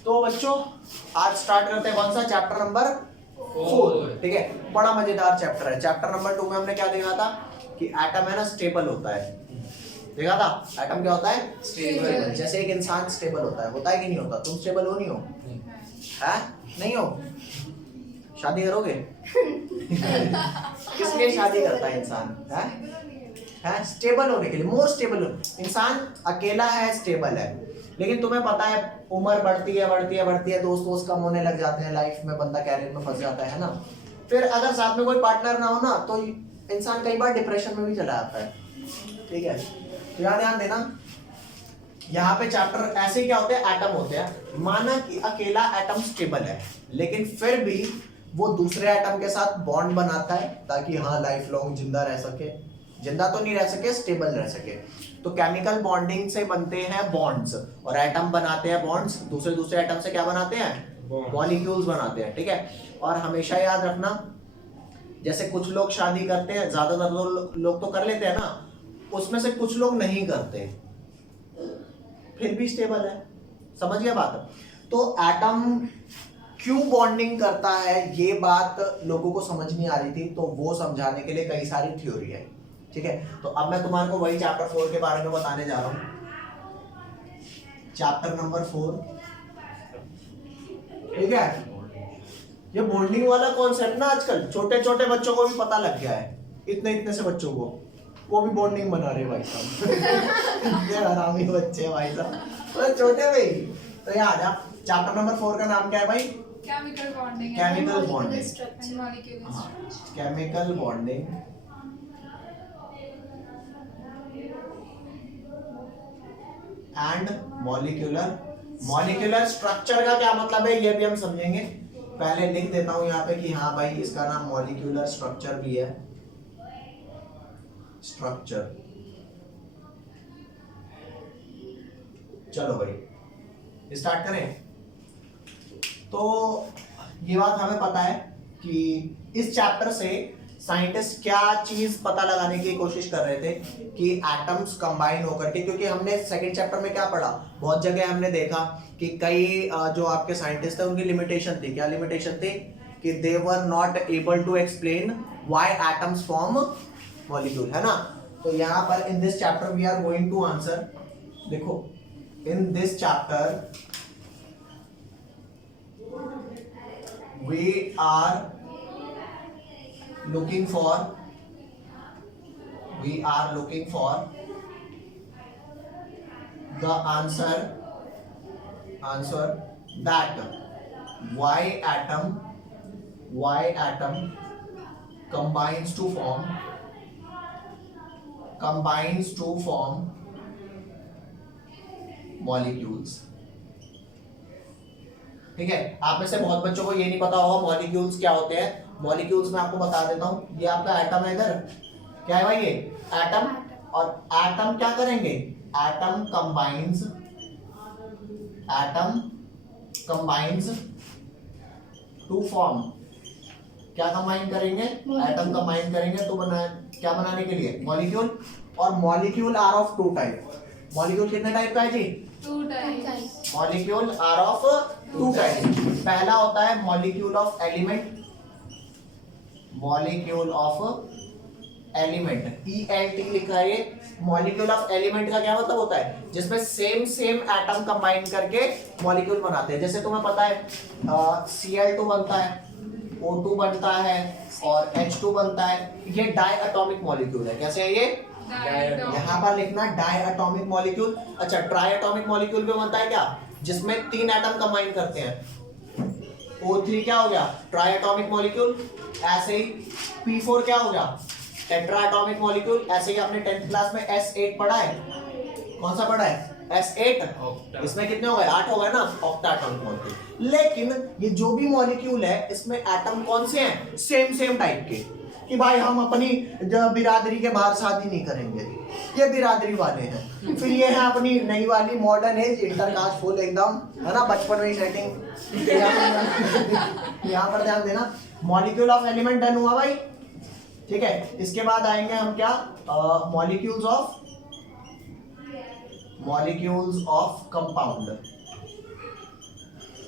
तो बच्चों आज स्टार्ट करते हैं कौन सा चैप्टर नंबर 4। ठीक है, बड़ा मजेदार चैप्टर है। चैप्टर नंबर 2 में हमने क्या देखा था कि एटम है ना स्टेबल होता है। देखा था एटम क्या होता है, स्टेबल। जैसे एक इंसान स्टेबल होता है कि नहीं होता? तुम स्टेबल हो नहीं हो? है नहीं हो? शादी करोगे? किस लिए शादी करता है इंसान? है स्टेबल होने के लिए, मोर स्टेबल। इंसान अकेला है, स्टेबल है, लेकिन तुम्हें पता है उम्र बढ़ती है, दोस्त कम होने लग जाते हैं, लाइफ में बंदा कैरियर में फंस जाता है ना। फिर अगर साथ में कोई पार्टनर ना हो ना तो इंसान कई बार डिप्रेशन में भी चला जाता है। ठीक है, तो यहाँ ध्यान देना, यहाँ पे चैप्टर ऐसे क्या होते हैं, एटम होते हैं। माना कि अकेला एटम स्टेबल है, लेकिन फिर भी वो दूसरे एटम के साथ बॉन्ड बनाता है ताकि हाँ लाइफ लॉन्ग जिंदा रह सके। जिंदा तो नहीं रह सके, स्टेबल रह सके। तो केमिकल बॉन्डिंग से बनते हैं बॉन्ड्स, और एटम बनाते हैं बॉन्ड्स। दूसरे एटम से क्या बनाते हैं, मॉलिक्यूल्स बनाते हैं। ठीक है, और हमेशा याद रखना, जैसे कुछ लोग शादी करते हैं, ज्यादातर लोग तो कर लेते हैं ना, उसमें से कुछ लोग नहीं करते, फिर भी स्टेबल है। समझ गया बात? तो एटम क्यों बॉन्डिंग करता है, ये बात लोगों को समझ नहीं आ रही थी, तो वो समझाने के लिए कई सारी थ्योरी है। ठीक है, तो अब मैं तुम्हारे को वही चैप्टर 4 के बारे में बताने जा रहा हूं, चैप्टर नंबर 4। ठीक है, ये बॉन्डिंग वाला कॉन्सेप्ट ना आजकल छोटे छोटे बच्चों को भी पता लग गया है। इतने से बच्चों को वो भी बॉन्डिंग बना रहे भाई साहब। ये हरामी बच्चे हैं भाई साहब, तो छोटे भाई। तो यहाँ आ जा, चैप्टर नंबर 4 का नाम क्या है भाई? Chemical bonding. Chemical bonding, molecular chemical bonding and molecular structure का क्या मतलब है ये भी हम समझेंगे। पहले लिख देता हूं यहाँ पे कि हाँ भाई इसका नाम मॉलिक्यूलर स्ट्रक्चर भी है। स्ट्रक्चर, चलो भाई स्टार्ट करें। तो ये बात हमें पता है कि इस चैप्टर से साइंटिस्ट क्या चीज पता लगाने की कोशिश कर रहे थे कि एटम्स कंबाइन होकर के, क्योंकि हमने सेकंड चैप्टर में क्या पढ़ा, बहुत जगह हमने देखा कि कई जो आपके साइंटिस्ट थे उनकी लिमिटेशन थी। क्या लिमिटेशन थी? कि दे were not able to explain why atoms form molecule, है ना। तो यहाँ पर in this chapter we are going to answer. देखो in this chapter we are looking for the answer that why atom combines to form molecules। ठीक है, आप में से बहुत बच्चों को ये नहीं पता होगा मॉलिक्यूल्स क्या होते हैं। मॉलिक्यूल्स मैं आपको बता देता हूं, ये आपका एटम है। इधर क्या है भाई, ये एटम। और एटम क्या करेंगे, एटम कंबाइंस टू फॉर्म। क्या कंबाइन करेंगे, एटम कंबाइन करेंगे तो क्या बनाने के लिए, मॉलिक्यूल। और molecule are of 2 type. Molecule कितने टाइप का है जी? 2 type. Molecule are of 2 type. पहला होता है मॉलिक्यूल ऑफ एलिमेंट, ELT लिखा है ये। मॉलिक्यूल ऑफ एलिमेंट का क्या मतलब होता है, जिसमें सेम एटम कंबाइन करके मॉलिक्यूल बनाते हैं। जैसे तुम्हें पता है Cl2 बनता है, O2 बनता है और H2 बनता है। ये डाई एटॉमिक मॉलिक्यूल है। कैसे है ये? यहाँ पर लिखना डाई एटॉमिक मॉलिक्यूल। अच्छा, ट्राई एटॉमिक मॉलिक्यूल भी बनता है क्या, जिसमें 3 एटम कंबाइन करते हैं। O3 क्या हो गया, ट्राई एटॉमिक मॉलिक्यूल। ऐसे ही P4 क्या हो गया, टेट्रा एटॉमिक मॉलिक्यूल। ऐसे ही आपने 10th क्लास में S8 पढ़ा है। कौन सा पढ़ा है, S8। इसमें कितने हो गए, 8 हो गए ना, ऑक्टा एटॉमिक मॉलिक्यूल। लेकिन ये जो भी मॉलिक्यूल है इसमें एटम कौन से हैं, सेम टाइप के, कि भाई हम अपनी बिरादरी के बाहर शादी नहीं करेंगे, ये बिरादरी वाले हैं। फिर ये है अपनी नई वाली मॉडर्न एज इंटरकास्ट फुल एकदम, है ना, बचपन में ही सेटिंग। यहाँ पर ध्यान देना, मॉलिक्यूल ऑफ एलिमेंट डन हुआ भाई। ठीक है, इसके बाद आएंगे हम क्या, मॉलिक्यूल्स ऑफ कंपाउंड।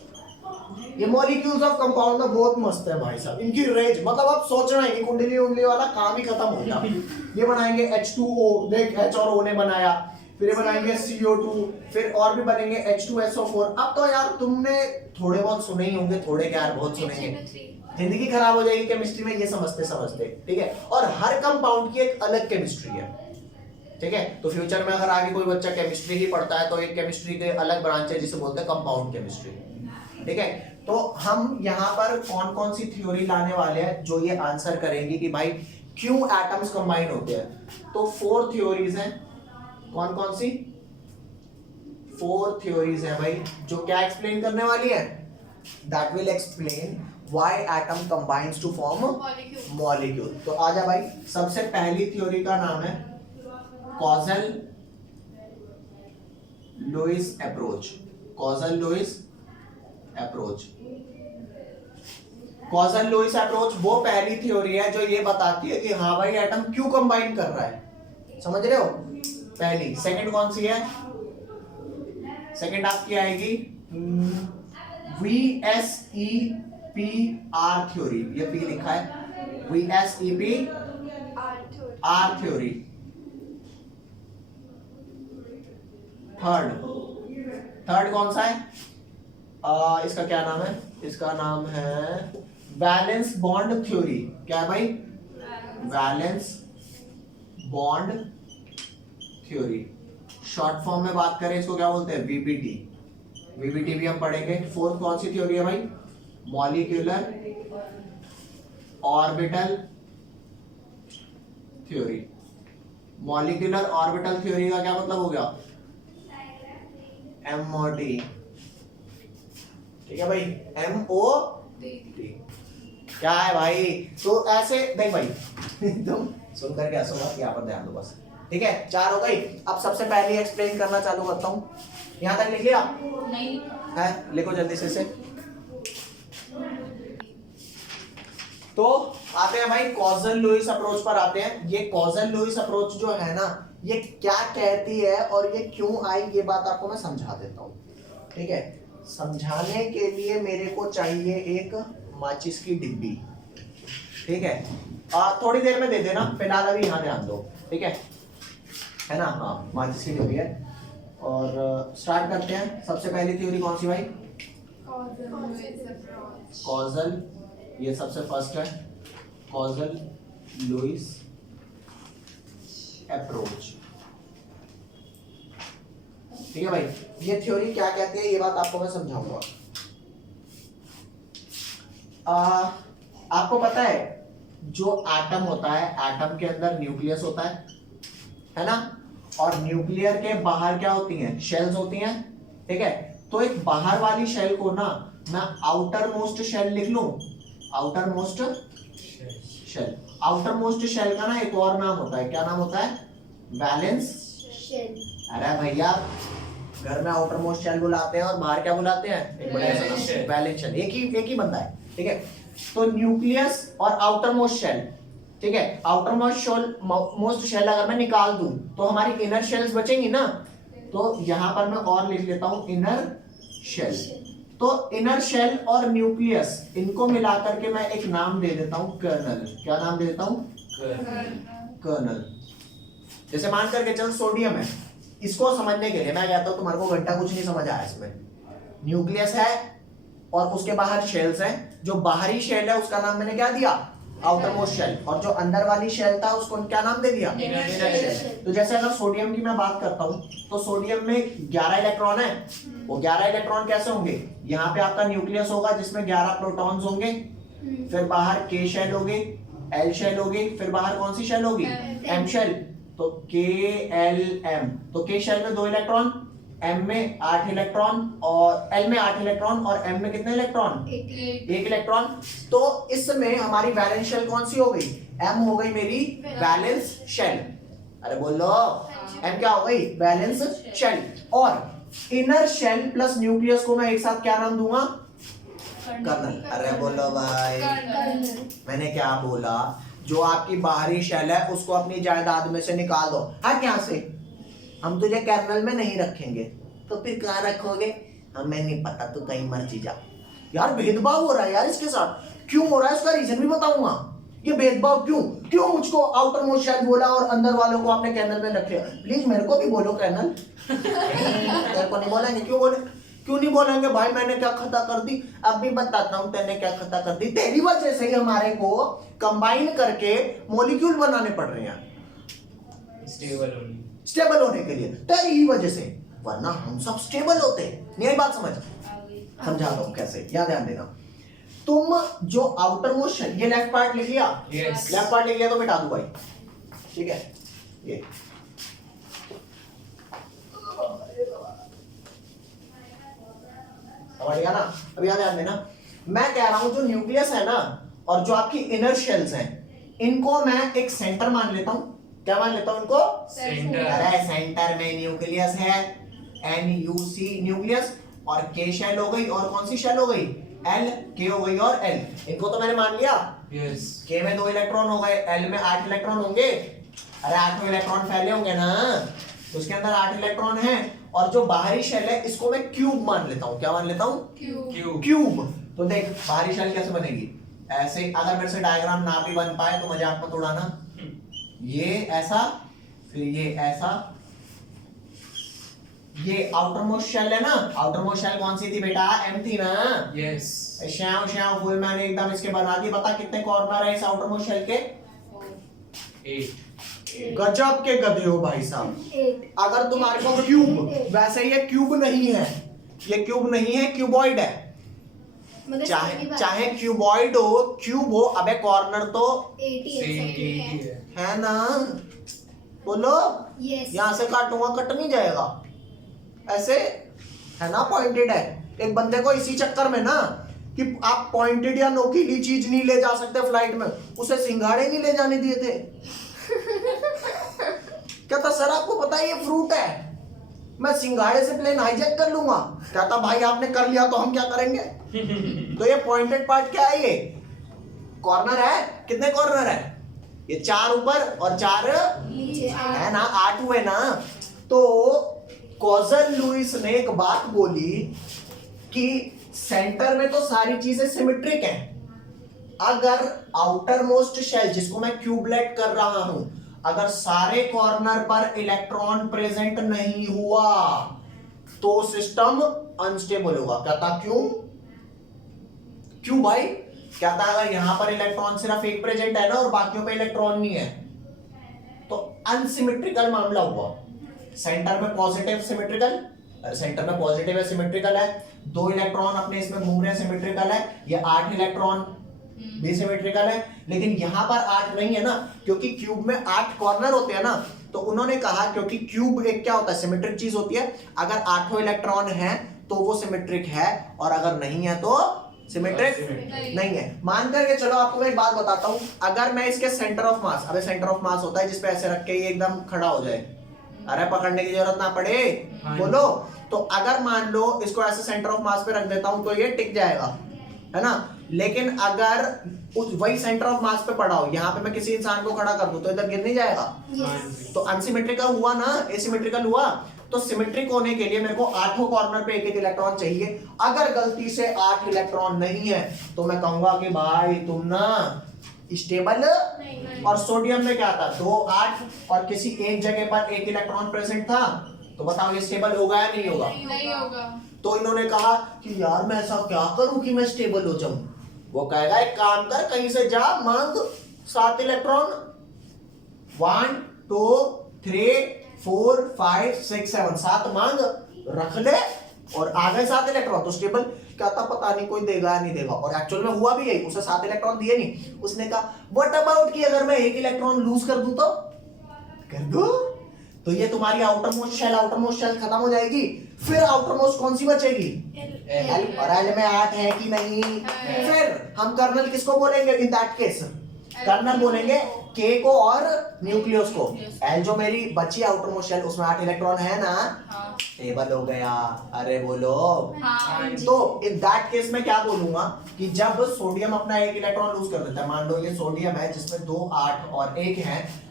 ये मॉलिक्यूल्स ऑफ कंपाउंड में बहुत मस्त है भाई साहब, इनकी रेंज मतलब आप सोच रहे हैं कि कुंडली उंडली वाला काम ही खत्म हो गया। ये बनाएंगे H2O, देख H और O ने बनाया, फिर ये बनाएंगे CO2, फिर और भी बनेंगे H2SO4। अब तो यार तुमने थोड़े बहुत सुने ही होंगे, थोड़े क्या यार बहुत सुनेंगे, जिंदगी खराब हो जाएगी केमिस्ट्री में ये समझते समझते, ठीक है। और हर कंपाउंड की एक अलग केमिस्ट्री है, ठीक है। तो फ्यूचर में अगर आगे कोई बच्चा केमिस्ट्री ही पढ़ता है तो एक केमिस्ट्री के अलग ब्रांच है जिसे बोलते हैं कंपाउंड केमिस्ट्री, ठीक है। तो हम यहाँ पर कौन कौन सी थ्योरी लाने वाले हैं जो ये आंसर करेंगी कि भाई क्यों एटम्स कंबाइन होते हैं। तो 4 थ्योरीज हैं, कौन कौन सी 4 थ्योरीज हैं भाई, जो क्या एक्सप्लेन करने वाली है, that will explain why atom combines to form molecule. तो आजा भाई, सबसे पहली थ्योरी का नाम है causal Lewis approach. Causal Lewis approach, causal Lewis approach वो पहली थ्योरी है जो ये बताती है कि हाँ भाई एटम क्यों कंबाइन कर रहा है, समझ रहे हो, पहली। सेकंड कौन सी है, सेकंड आपकी आएगी VSEPR थ्योरी, ये पी लिखा है, VSEPR थ्योरी। थर्ड कौन सा है, इसका क्या नाम है, इसका नाम है वैलेंस बॉन्ड थ्योरी। क्या है भाई, valence bond theory. Short form में बात करें इसको क्या बोलते हैं, VBT। VBT भी हम पढ़ेंगे। फोर्थ कौन सी थ्योरी है भाई, molecular orbital theory. Molecular orbital theory का क्या मतलब हो गया, MOT, ठीक है भाई, MOT। क्या है भाई, तो ऐसे देख भाई तुम सुन करके हंसोगा, यहाँ पर ध्यान दो बस, ठीक है। 4 हो गई। अब सबसे पहले एक्सप्लेन करना चालू करता हूँ। यहाँ तक लिख लिया, नहीं है, लिखो जल्दी से इसे। तो आते हैं भाई कॉजल लुईस अप्रोच पर आते हैं। ये कॉजल लुईस अप्रोच जो है ना, ये क्या कहती है और ये क्यों आई, ये बात आपको मैं समझा देता हूँ, ठीक है। समझाने के लिए मेरे को चाहिए एक माचिस की डिब्बी, ठीक है। थोड़ी देर में दे देना, फिलहाल अभी यहाँ ध्यान दो, ठीक है ना। हाँ, माचिस की डिब्बी है। और स्टार्ट करते हैं। सबसे पहली थ्योरी कौन सी भाई, कॉजल, ये सबसे फर्स्ट है, कॉजल लुईस अप्रोच, ठीक है भाई। ये थ्योरी क्या कहती है ये बात आपको मैं समझाऊंगा। आपको पता है जो एटम होता है, एटम के अंदर न्यूक्लियस होता है ना, और न्यूक्लियर के बाहर क्या होती हैं, शेल्स होती हैं, ठीक है। तो एक बाहर वाली शेल को ना मैं आउटर मोस्ट शेल लिख लूं, outer most shell. Outer most shell का ना एक और नाम होता है, क्या नाम होता है, वैलेंस शेल। अरे भैया घर में आउटर मोस्ट शेल बुलाते हैं और बाहर क्या बुलाते हैं, एक बड़ा सा नाम, वैलेंस शेल। एक ही बंदा है, ठीक है। तो न्यूक्लियस और आउटर मोस्ट शेल, ठीक है। आउटर मोस्ट शेल अगर मैं निकाल दूं तो हमारी इनर शेल्स बचेंगी ना, तो यहां पर मैं और लिख लेता हूं इनर शेल। तो इनर शेल और न्यूक्लियस इनको मिलाकर के मैं एक नाम दे देता हूं कर्नल। क्या नाम दे देता हूं, कर्नल। जैसे मान करके चल सोडियम है, इसको समझने के लिए मैं कहता हूं तुम्हारे को घंटा कुछ नहीं समझ आया इसमें। न्यूक्लियस है और उसके बाहर शेल्स हैं, जो बाहरी शेल है उसका नाम मैंने क्या दिया, आउटर मोस्ट शेल, और जो अंदर वाली शेल था उसको क्या नाम दे दिया, इनर शेल। तो जैसे अगर सोडियम की मैं बात करता हूं तो सोडियम में 11 इलेक्ट्रॉन है, वो 11 इलेक्ट्रॉन कैसे होंगे, यहाँ पे आपका न्यूक्लियस होगा जिसमें 11 प्रोटॉन्स होंगे, फिर बाहर K शेल होगी, L शेल होगी, फिर बाहर कौन सी शेल होगी, M शेल। तो KLM, तो K शेल में 2 इलेक्ट्रॉन, M में 8 इलेक्ट्रॉन, और L में 8 इलेक्ट्रॉन, और M में कितने इलेक्ट्रॉन, 1 इलेक्ट्रॉन। तो इसमें हमारी वैलेंस शेल कौन सी हो गई, M हो गई मेरी वैलेंस शेल। अरे बोलो, M क्या हो गई, वैलेंस शेल। और इनर शेल प्लस न्यूक्लियस को मैं एक साथ क्या नाम दूंगा, कर्नल। अरे बोलो भाई, मैंने क्या बोला, जो आपकी बाहरी शेल है उसको अपनी जायदाद में से निकाल दो। हट यहाँ से, हम तुझे कर्नल में नहीं रखेंगे, तो फिर कहाँ रखोगे, हमें नहीं पता, तू कहीं मर्जी जा। यार भेदभाव हो रहा है यार इसके साथ, क्यों हो रहा है इसका रीजन भी बताऊंगा। ये भेदभाव क्यों क्यों मुझको आउटर मोस्ट शेल बोला और अंदर वालों को आपने कैनल में रख लिया। प्लीज मेरे को भी बोलो कैनल। तेरे को नहीं बोलेंगे, क्यों बोले, क्यों नहीं बोलेंगे भाई, मैंने क्या खता कर दी। अब भी बताता हूँ तेने क्या खता कर दी, तेरी वजह से ही हमारे को कंबाइन करके मॉलिक्यूल बनाने पड़ रहे हैं स्टेबल होने के लिए, तेरी ही वजह से, वरना हम सब स्टेबल होते। नहीं आई बात समझ, समझाता हूँ कैसे, याद ध्यान देना। तुम जो आउटर मोस्ट शेल, ये लेफ्ट पार्ट लिख लिया, लेफ्ट पार्ट लिख लिया तो मिटा दूं भाई, ठीक है। ये समझ गया ना। अब याद ध्यान देना, मैं कह रहा हूं जो न्यूक्लियस है ना और जो आपकी इनर शेल्स हैं, इनको मैं एक सेंटर मान लेता हूं। क्या मान लेता हूं इनको? सेंटर। अरे सेंटर में न्यूक्लियस है, NUC न्यूक्लियस, और K शेल हो गई, और कौन सी शेल हो गई? L, K हो गई और L। इनको तो मैंने मान लिया। K में 2 इलेक्ट्रॉन हो गए, L में 8 इलेक्ट्रॉन होंगे। अरे 8 इलेक्ट्रॉन फैले होंगे ना, तो उसके अंदर 8 इलेक्ट्रॉन हैं। और जो बाहरी शेल है इसको मैं क्यूब मान लेता हूँ। क्या मान लेता हूँ? क्यूब। तो देख बाहरी शेल कैसे बनेगी, ऐसे। अगर मेरे से डायग्राम ना भी बन पाए तो मजाक मत उड़ाना। ये ऐसा, फिर ये ऐसा, ये आउटर मोस्ट शेल है ना। आउटर मोस्ट शेल कौन सी थी बेटा? M थी ना। यस। श्याम श्याम फुल मैंने एकदम इसके बना दी। बता कितने कॉर्नर है इस आउटर मोस्ट शेल के? 8। गजब के गधे हो भाई साहब। अगर तुम्हारे को क्यूब, वैसे ये क्यूब नहीं है, ये क्यूब नहीं है, क्यूबॉइड है। चाहे क्यूबॉइड हो, क्यूब हो, अबे कॉर्नर तो 80 है ना। बोलो यहाँ से काटूंगा, कट नहीं जाएगा, ऐसे है ना, पॉइंटेड है। एक बंदे को इसी चक्कर में ना कि आप पॉइंटेड या नोकीली चीज नहीं ले जा सकते फ्लाइट में, उसे सिंघाड़े नहीं ले जाने दिए थे। कहता सर आपको पता है ये फ्रूट है, मैं सिंघाड़े से प्लेन हाईजैक कर लूंगा। कहता भाई आपने कर लिया तो हम क्या करेंगे। तो ये पॉइंटेड पार्ट क्या है? ये कॉर्नर है। कितने कॉर्नर है? ये 4 ऊपर और 4 नीचे है ना, 8 हुए ना। तो कॉजल लुइस ने एक बात बोली कि सेंटर में तो सारी चीजें सिमेट्रिक हैं। अगर आउटर मोस्ट शेल, जिसको मैं क्यूबलेट कर रहा हूं, अगर सारे कॉर्नर पर इलेक्ट्रॉन प्रेजेंट नहीं हुआ तो सिस्टम अनस्टेबल होगा। कहता क्यों? क्यों भाई? कहता अगर यहां पर इलेक्ट्रॉन सिर्फ एक प्रेजेंट है ना और बाकियों पे इलेक्ट्रॉन नहीं है तो अनसिमेट्रिकल मामला हुआ। सेंटर में पॉजिटिव सिमेट्रिकल, सेंटर में पॉजिटिव है, सिमेट्रिकल है। 2 इलेक्ट्रॉन अपने इसमें घूम रहे हैं, सिमेट्रिकल है। ये 8 इलेक्ट्रॉन भी सिमेट्रिकल है। लेकिन यहां पर 8 नहीं है ना, क्योंकि क्यूब में 8 कॉर्नर होते हैं ना। तो उन्होंने कहा क्योंकि क्यूब एक क्या होता है, सिमेट्रिक चीज होती है। अगर 8 इलेक्ट्रॉन है तो वो सिमेट्रिक है, और अगर नहीं है तो सिमेट्रिक नहीं है। मान करके चलो आपको मैं एक बात बताता हूं। अगर मैं इसके सेंटर ऑफ मास, अबे सेंटर ऑफ मास होता है जिसपे ऐसे रख के ये एकदम खड़ा हो जाए, अरे पकड़ने की जरूरत ना पड़े, बोलो। तो अगर मान लो इसको ऐसे सेंटर ऑफ मास पे रख देता हूं तो ये टिक जाएगा, है ना। लेकिन अगर उस वही सेंटर ऑफ मास पे पड़ा हो, यहाँ पे मैं किसी इंसान को खड़ा कर दूं तो इधर गिर नहीं जाएगा। तो अनसिमेट्रिकल हुआ ना, एसिमेट्रिकल हुआ। तो सिमेट्रिक होने के लिए मेरे को 8 कॉर्नर पे एक इलेक्ट्रॉन चाहिए। अगर गलती से 8 इलेक्ट्रॉन नहीं है तो मैं कहूंगा कि भाई तुम ना स्टेबल। और सोडियम में क्या था, 2, 8 और किसी एक जगह पर एक इलेक्ट्रॉन प्रेजेंट था। तो बताओ ये स्टेबल होगा या नहीं होगा? नहीं होगा। तो इन्होंने कहा कि यार मैं ऐसा क्या करूं कि मैं स्टेबल हो जाऊं। वो कहेगा एक काम कर, कहीं से जा मांग 7 इलेक्ट्रॉन, 1 2 3 4 5 6 7 7 मांग, रख ले और आ गए 7 इलेक्ट्रॉन तो स्टेबल। कहता पता नहीं कोई देगा या नहीं देगा, और एक्चुअल में हुआ भी यही। उसे 7 इलेक्ट्रॉन दिए नहीं, उसने कहा व्हाट अबाउट कि अगर मैं 1 इलेक्ट्रॉन लूज कर दूं तो कर दो। तो ये तुम्हारी आउटर मोस्ट शेल खत्म हो जाएगी। फिर आउटर मोस्ट कौन सी बचेगी? एल। और एल में 8 है कि नहीं? फिर हम कर्नल किसको बोलेंगे इन दैट केस? कर्नल बोलेंगे के को और न्यूक्लियस को। एल जो मेरी बची आउटर मोस्ट शेल, उसमें 8 इलेक्ट्रॉन है ना, टेबल हो गया। अरे बोलो। तो इन दैट केस में क्या बोलूंगा कि जब सोडियम अपना 1 इलेक्ट्रॉन लूज कर देता है, मान लो ये सोडियम है जिसमें 2 8 और 1 है,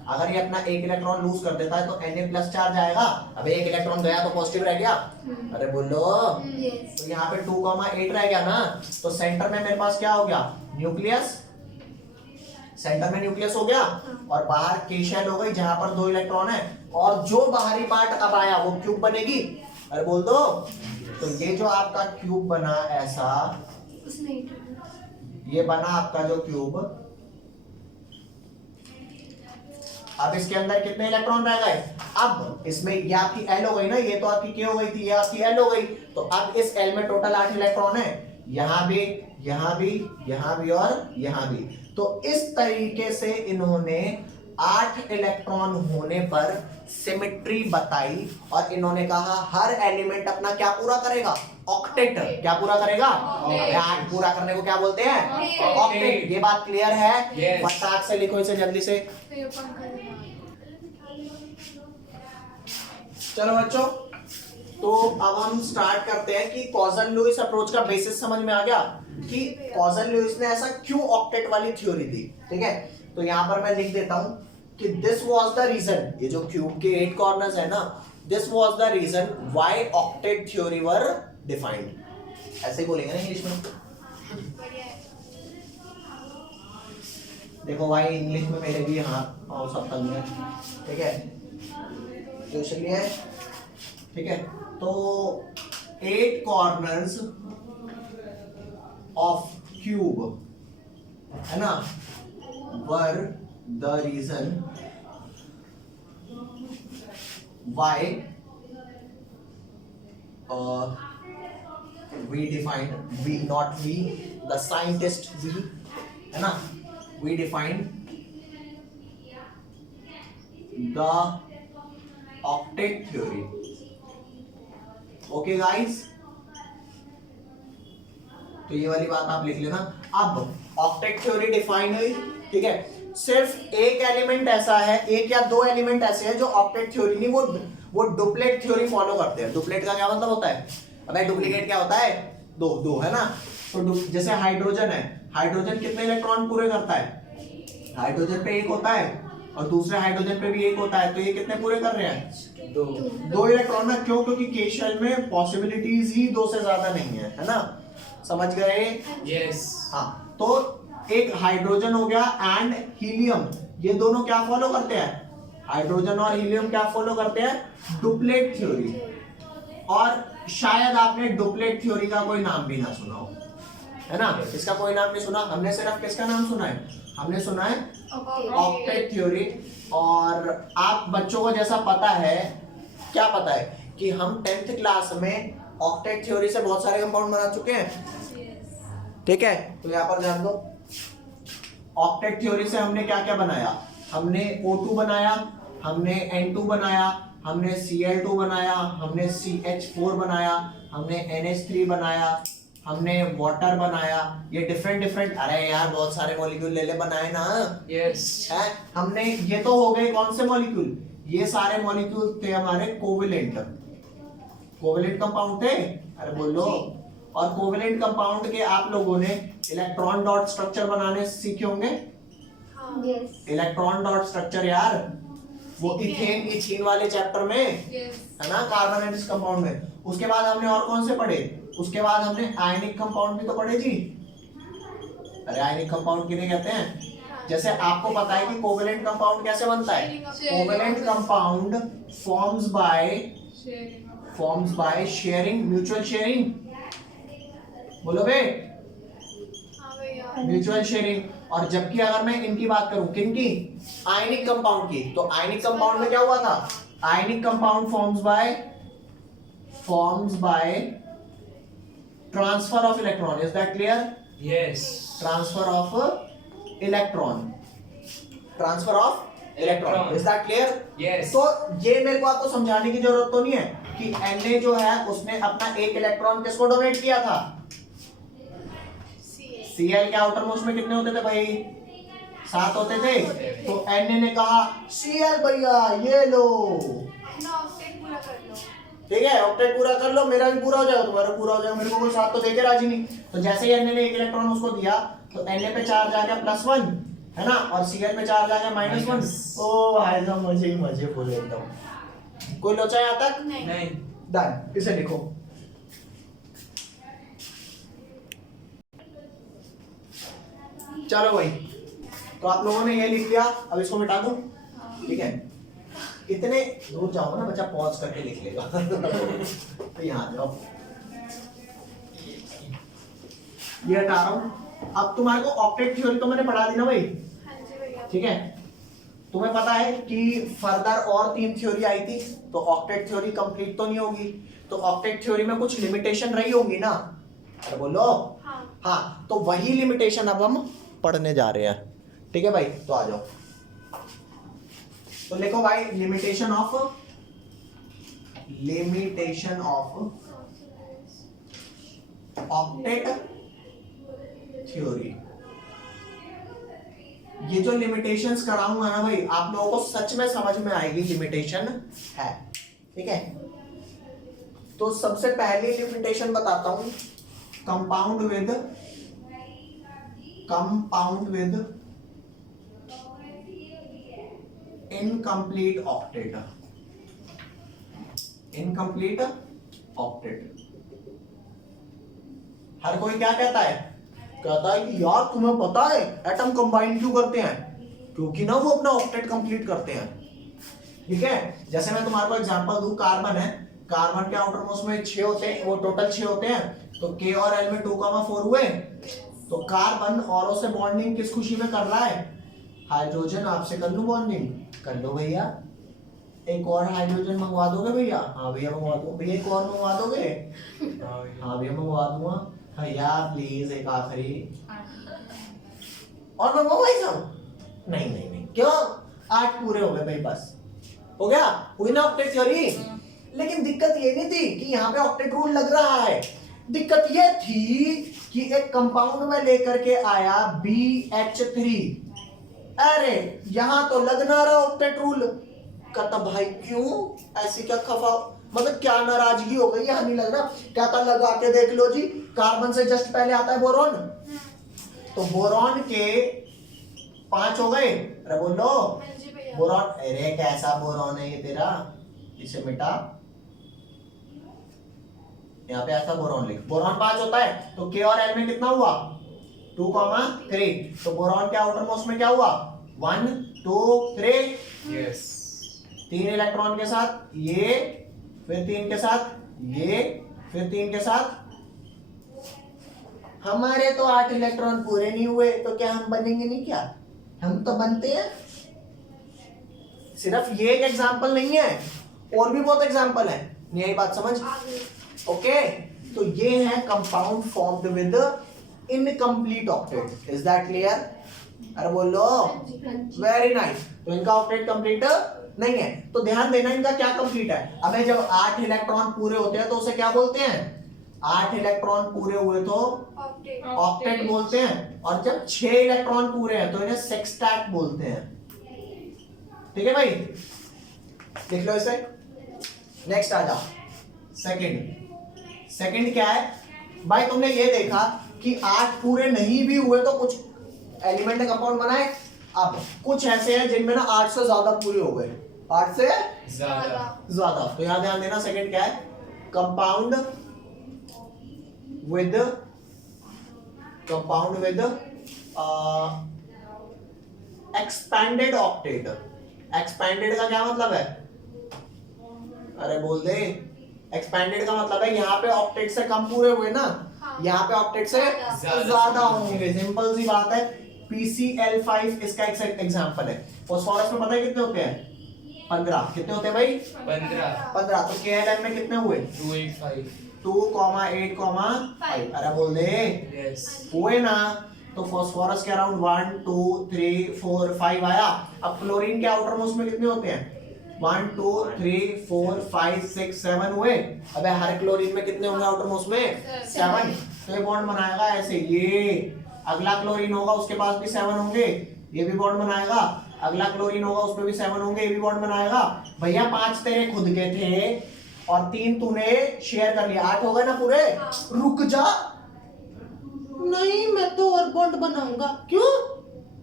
अगर ये अपना एक इलेक्ट्रॉन लूज कर देता है तो Na प्लस चार्ज आएगा। अब एक इलेक्ट्रॉन गया तो पॉजिटिव रह गया, अरे बोलो, यस तो यहाँ पे 2,8 रह गया ना, तो सेंटर में मेरे पास क्या हो गया, न्यूक्लियस, सेंटर में न्यूक्लियस हो गया, और बाहर के शेल हो गई जहां पर 2 इलेक्ट्रॉन है, और जो बाहरी पार्ट अब आया वो क्यूब बनेगी, अरे बोल दो। तो ये जो आपका क्यूब बना ऐसा, उसमें ये बना आपका जो क्यूब, अब इसके अंदर कितने इलेक्ट्रॉन रह गए, अब इसमें ये आपकी एल हो गई ना, ये तो आपकी के हो गई थी, ये आपकी एल हो गई, तो अब इस एल में टोटल 8 इलेक्ट्रॉन है, यहां भी, यहां भी, यहां भी और यहां भी। तो इस तरीके से इन्होंने 8 इलेक्ट्रॉन होने पर सिमेट्री बताई, और इन्होंने कहा हर एलिमेंट अपना क्या पूरा करेगा, ऑक्टेट, क्या पूरा करेगा, अरे 8 पूरा करने को क्या बोलते हैं, ऑक्टेट। ये बात क्लियर है, Yes. फटाक से लिखो इसे जल्दी से। फिर अपन करेंगे। चलो बच्चों, तो अब हम स्टार्ट करते हैं कि कॉजल लुइस अप्रोच का बेसिस समझ में आ गया कि कॉजल लुइस ने ऐसा क्यों ऑक्टेट वाली थ्योरी दी, ठीक है। तो यहाँ पर मैं लिख देता हूं कि दिस वाज द रीजन, ये जो क्यूब के 8 कॉर्नर्स है ना, this was the reason why octet theory were defined, ऐसे ही बोलेंगे ना इंग्लिश में। बढ़िया है। देखो भाई इंग्लिश में मेरे भी हाँ और सब तंग है, ठीक है, तो इसलिए, ठीक है। तो 8 कॉर्नर्स ऑफ क्यूब है ना, were the reason why we defined, we not we, the scientist we, है ना, we defined the octet theory. Okay guys, तो ये वाली बात आप लिख लेना। अब ऑक्टेट थ्योरी डिफाइन हुई, ठीक है। सिर्फ एक एलिमेंट ऐसा है, एक या 2 एलिमेंट ऐसे हैं जो ऑक्टेट थ्योरी नहीं, वो डुप्लेट थ्योरी फॉलो करते हैं। डुप्लेट का क्या मतलब होता है, अबे डुप्लीकेट क्या होता है, दो है ना। तो जैसे हाइड्रोजन है, हाइड्रोजन कितने इलेक्ट्रॉन पूरे करता है, हाइड्रोजन पे 1 होता है और दूसरे हाइड्रोजन पे भी 1 होता है, तो ये कितने पूरे कर रहे हैं, 2 इलेक्ट्रॉन ना। क्यों, क्योंकि के शेल में पॉसिबिलिटीज ही 2 से ज्यादा नहीं है ना, समझ गए। यस। हाँ, तो एक हाइड्रोजन हो गया एंड हीलियम, ये दोनों क्या फॉलो करते हैं, हाइड्रोजन और हीलियम क्या फॉलो करते हैं, डुप्लेट थ्योरी। और शायद आपने डुप्लेट थ्योरी का कोई नाम भी ना सुना हो, है ना, इसका कोई नाम नहीं सुना। हमने सिर्फ किसका नाम सुना है, हमने सुना है ऑक्टेट थ्योरी। और आप बच्चों को जैसा पता है, क्या पता है कि हम 10th क्लास में ऑक्टेट थ्योरी से बहुत सारे कंपाउंड बना चुके हैं, ठीक है। तो यहाँ पर ध्यान दो, ऑक्टेट थ्योरी से हमने क्या क्या बनाया, हमने O2 बनाया, हमने N2 बनाया, हमने Cl2 बनाया, हमने CH4 बनाया, हमने NH3 बनाया, हमने वाटर बनाया, ये डिफरेंट, अरे यार बहुत सारे मॉलिक्यूल ले बनाए ना, यस। है हमने। ये तो हो गए कौन से मॉलिक्यूल, ये सारे मॉलिक्यूल थे हमारे कोवेलेंट कंपाउंड थे, अरे बोलो। और कोवेलेंट कंपाउंड के आप लोगों ने इलेक्ट्रॉन डॉट स्ट्रक्चर बनाने सीखे होंगे, यस इलेक्ट्रॉन डॉट स्ट्रक्चर यार, वो इथेन वाले चैप्टर में, है ना, कार्बोनेटिक कंपाउंड में। उसके बाद हमने और कौन से पढ़े, उसके बाद हमने आयनिक कंपाउंड भी तो पढ़े जी। अरे आयनिक कंपाउंड किन्हें कहते हैं, जैसे आपको पता है कि कोवेलेंट कंपाउंड कैसे बनता है, covalent compound forms by sharing, mutual sharing, बोलो बे, म्यूचुअल शेयरिंग। और जबकि अगर मैं इनकी बात करूं, किनकी, आयनिक कंपाउंड की, तो आयनिक कंपाउंड में क्या हुआ था, ionic compound forms by transfer of electron, is that clear, yes. Transfer of electron, is that clear. Yes. तो ये मेरे को आपको समझाने की जरूरत तो नहीं है कि Na जो है उसने अपना 1 इलेक्ट्रॉन किसको डोनेट किया था, Cl के आउटर मोस्ट में कितने होते थे भाई, 7 होते थे। तो Na ने कहा Cl भैया ये लो, ठीक है, ऑक्टेट पूरा कर लो, मेरा भी पूरा हो जाएगा, तुम्हारा पूरा हो जाएगा, मेरे को कोई 7 तो देके राजी नहीं। तो जैसे ही Na ने 1 इलेक्ट्रॉन उसको दिया, तो Na पे चार्ज आ गया +1, है ना, और Cl पे चार्ज आ गया -1। ओ भाई साहब मजे ही मजे पूरे एकदम। कोई लोचा यहाँ तक? नहीं। डन। इसे लिखो। चलो भाई, तो आप लोगों ने ये लिख लिया, अब इसको मिटा दूं, ठीक है? इतने दूर जाओ ना बच्चा, पॉज करके लिख लेगा। तो यहाँ जाओ, ये हटा रहा हूं। अब तुम्हारे को ऑक्टेट थ्योरी तो मैंने पढ़ा दी ना भाई, हाँ जी भैया। ठीक है? तुम्हें पता है कि फर्दर और 3 थ्योरी आई थी, तो ऑक्टेट थ्योरी कंप्लीट तो नहीं होगी, तो ऑक्टेट थ्योरी में कुछ लिमिटेशन रही होंगी ना? अरे बोलो। हाँ, तो वही लिमिटेशन अब हम पढ़ने जा रहे हैं, ठीक है भाई? तो आ जाओ, तो लिखो भाई लिमिटेशन ऑफ ऑक्टेट थ्योरी। ये जो लिमिटेशंस कराऊंगा ना भाई, आप लोगों को सच में समझ में आएगी लिमिटेशन है, ठीक है? तो सबसे पहली लिमिटेशन बताता हूं, कंपाउंड विद इनकम्प्लीट ऑक्टेट। हर कोई क्या कहता है? कहता है कि यार तुम्हें पता है एटम कंबाइन क्यों करते हैं? क्योंकि ना वो अपना ऑक्टेट कंप्लीट करते हैं, ठीक है? जैसे मैं तुम्हारे को एग्जांपल दूं, कार्बन है, कार्बन के आउटर मोस्ट में 6 होते हैं, वो टोटल 6 होते हैं, तो K और L में 2,4 हुए। तो कार्बन औरों से बॉन्डिंग किस खुशी में कर रहा है? हाइड्रोजन आपसे कर लूं बॉन्डिंग, कर लो भैया। एक और हाइड्रोजन मंगवा दोगे भैया? हाँ भैया मंगवा दो। भैया एक और मंगवा दोगे? हाँ भैया मंगवा दूंगा। भैया प्लीज एक आखिरी और मंगवाओ भाई साहब। नहीं नहीं नहीं, क्यों? 8 पूरे हो गए भाई, बस हो गया, हुई ना ऑक्टेट थ्योरी। लेकिन दिक्कत ये नहीं थी कि यहाँ पे ऑक्टेट रूल लग रहा है, दिक्कत ये थी कि एक कंपाउंड में लेकर के आया BH3, अरे यहाँ तो लग ना रहा ऑक्टेट रूल। कहता भाई क्यों, ऐसी क्या खफा, मतलब क्या नाराजगी हो गई, यहाँ नहीं लग रहा? कहता लगा के देख लो जी, कार्बन से जस्ट पहले आता है बोरॉन, तो बोरॉन के 5 हो गए। अरे बोलो बोरॉन, अरे कैसा बोरॉन है ये तेरा, इसे मिटा, यहाँ पे ऐसा बोरॉन लिख। बोरॉन 5 होता है, तो K और L में कितना हुआ? 2,3। तो बोरॉन के आउटर मोस्ट में क्या हुआ? 1 2 3, यस 3 इलेक्ट्रॉन के साथ ये, फिर 3 के साथ ये, फिर 3 के साथ। हमारे तो 8 इलेक्ट्रॉन पूरे नहीं हुए, तो क्या हम बनेंगे नहीं क्या? हम तो बनते हैं। सिर्फ ये एक एग्जांपल नहीं है, और भी बहुत एग्जांपल है, नहीं आई बात समझ? ओके, तो ये है compound formed with incomplete octet. Is that clear? अरे बोलो, वेरी नाइस। तो इनका ऑक्टेट कंप्लीट नहीं है, तो ध्यान देना इनका क्या कंप्लीट है। अबे जब 8 इलेक्ट्रॉन पूरे होते हैं तो उसे क्या बोलते हैं? 8 इलेक्ट्रॉन पूरे हुए तो ऑक्टेट बोलते हैं, और जब 6 इलेक्ट्रॉन पूरे हैं तो इन्हें सेक्सटैट बोलते हैं, ठीक है भाई? लिख लो इसे। नेक्स्ट आ जाओ, सेकंड क्या है भाई? तुमने ये देखा कि 8 पूरे नहीं भी हुए तो कुछ एलिमेंट ने कंपाउंड बनाए। अब कुछ ऐसे हैं जिनमें ना 8 से ज्यादा पूरे हो गए, 8 से ज्यादा। तो यहां ध्यान देना, सेकंड क्या है? Compound with expanded octet. Expanded का क्या मतलब है? अरे बोल दे। एक्सपैंडेड का मतलब है यहाँ पे ऑक्टेट से कम पूरे हुए ना, यहाँ पे ऑक्टेट से ज्यादा होंगे। सिंपल सी बात है। PCl5 इसका एक एग्जांपल है। फास्फोरस में पता है कितने होते हैं? 15। कितने होते हैं भाई? 15। तो KLN में कितने हुए? 285 2,8,5। अरे बोल दे। यस हुए ना। तो फास्फोरस के अराउंड 1 2 3 4 5 आया। अब क्लोरीन के आउटर मोस्ट में कितने होते हैं? 1 2 3 4 5 6 7 हुए। अबे हर क्लोरीन में कितने होंगे आउटर मोस्ट में? 7। तो ये बॉन्ड बनाएगा ऐसे, ये अगला क्लोरीन होगा उसके पास भी 7 होंगे, ये भी बॉन्ड बनाएगा। अगला क्लोरीन होगा उसमें भी 7 होंगे, ये भी बॉन्ड बनाएगा। भैया 5 तेरे खुद के थे और 3 तूने शेयर कर लिया, 8 हो गए ना पूरे। रुक जा, नहीं मैं तो और बॉन्ड बनाऊंगा। क्यों?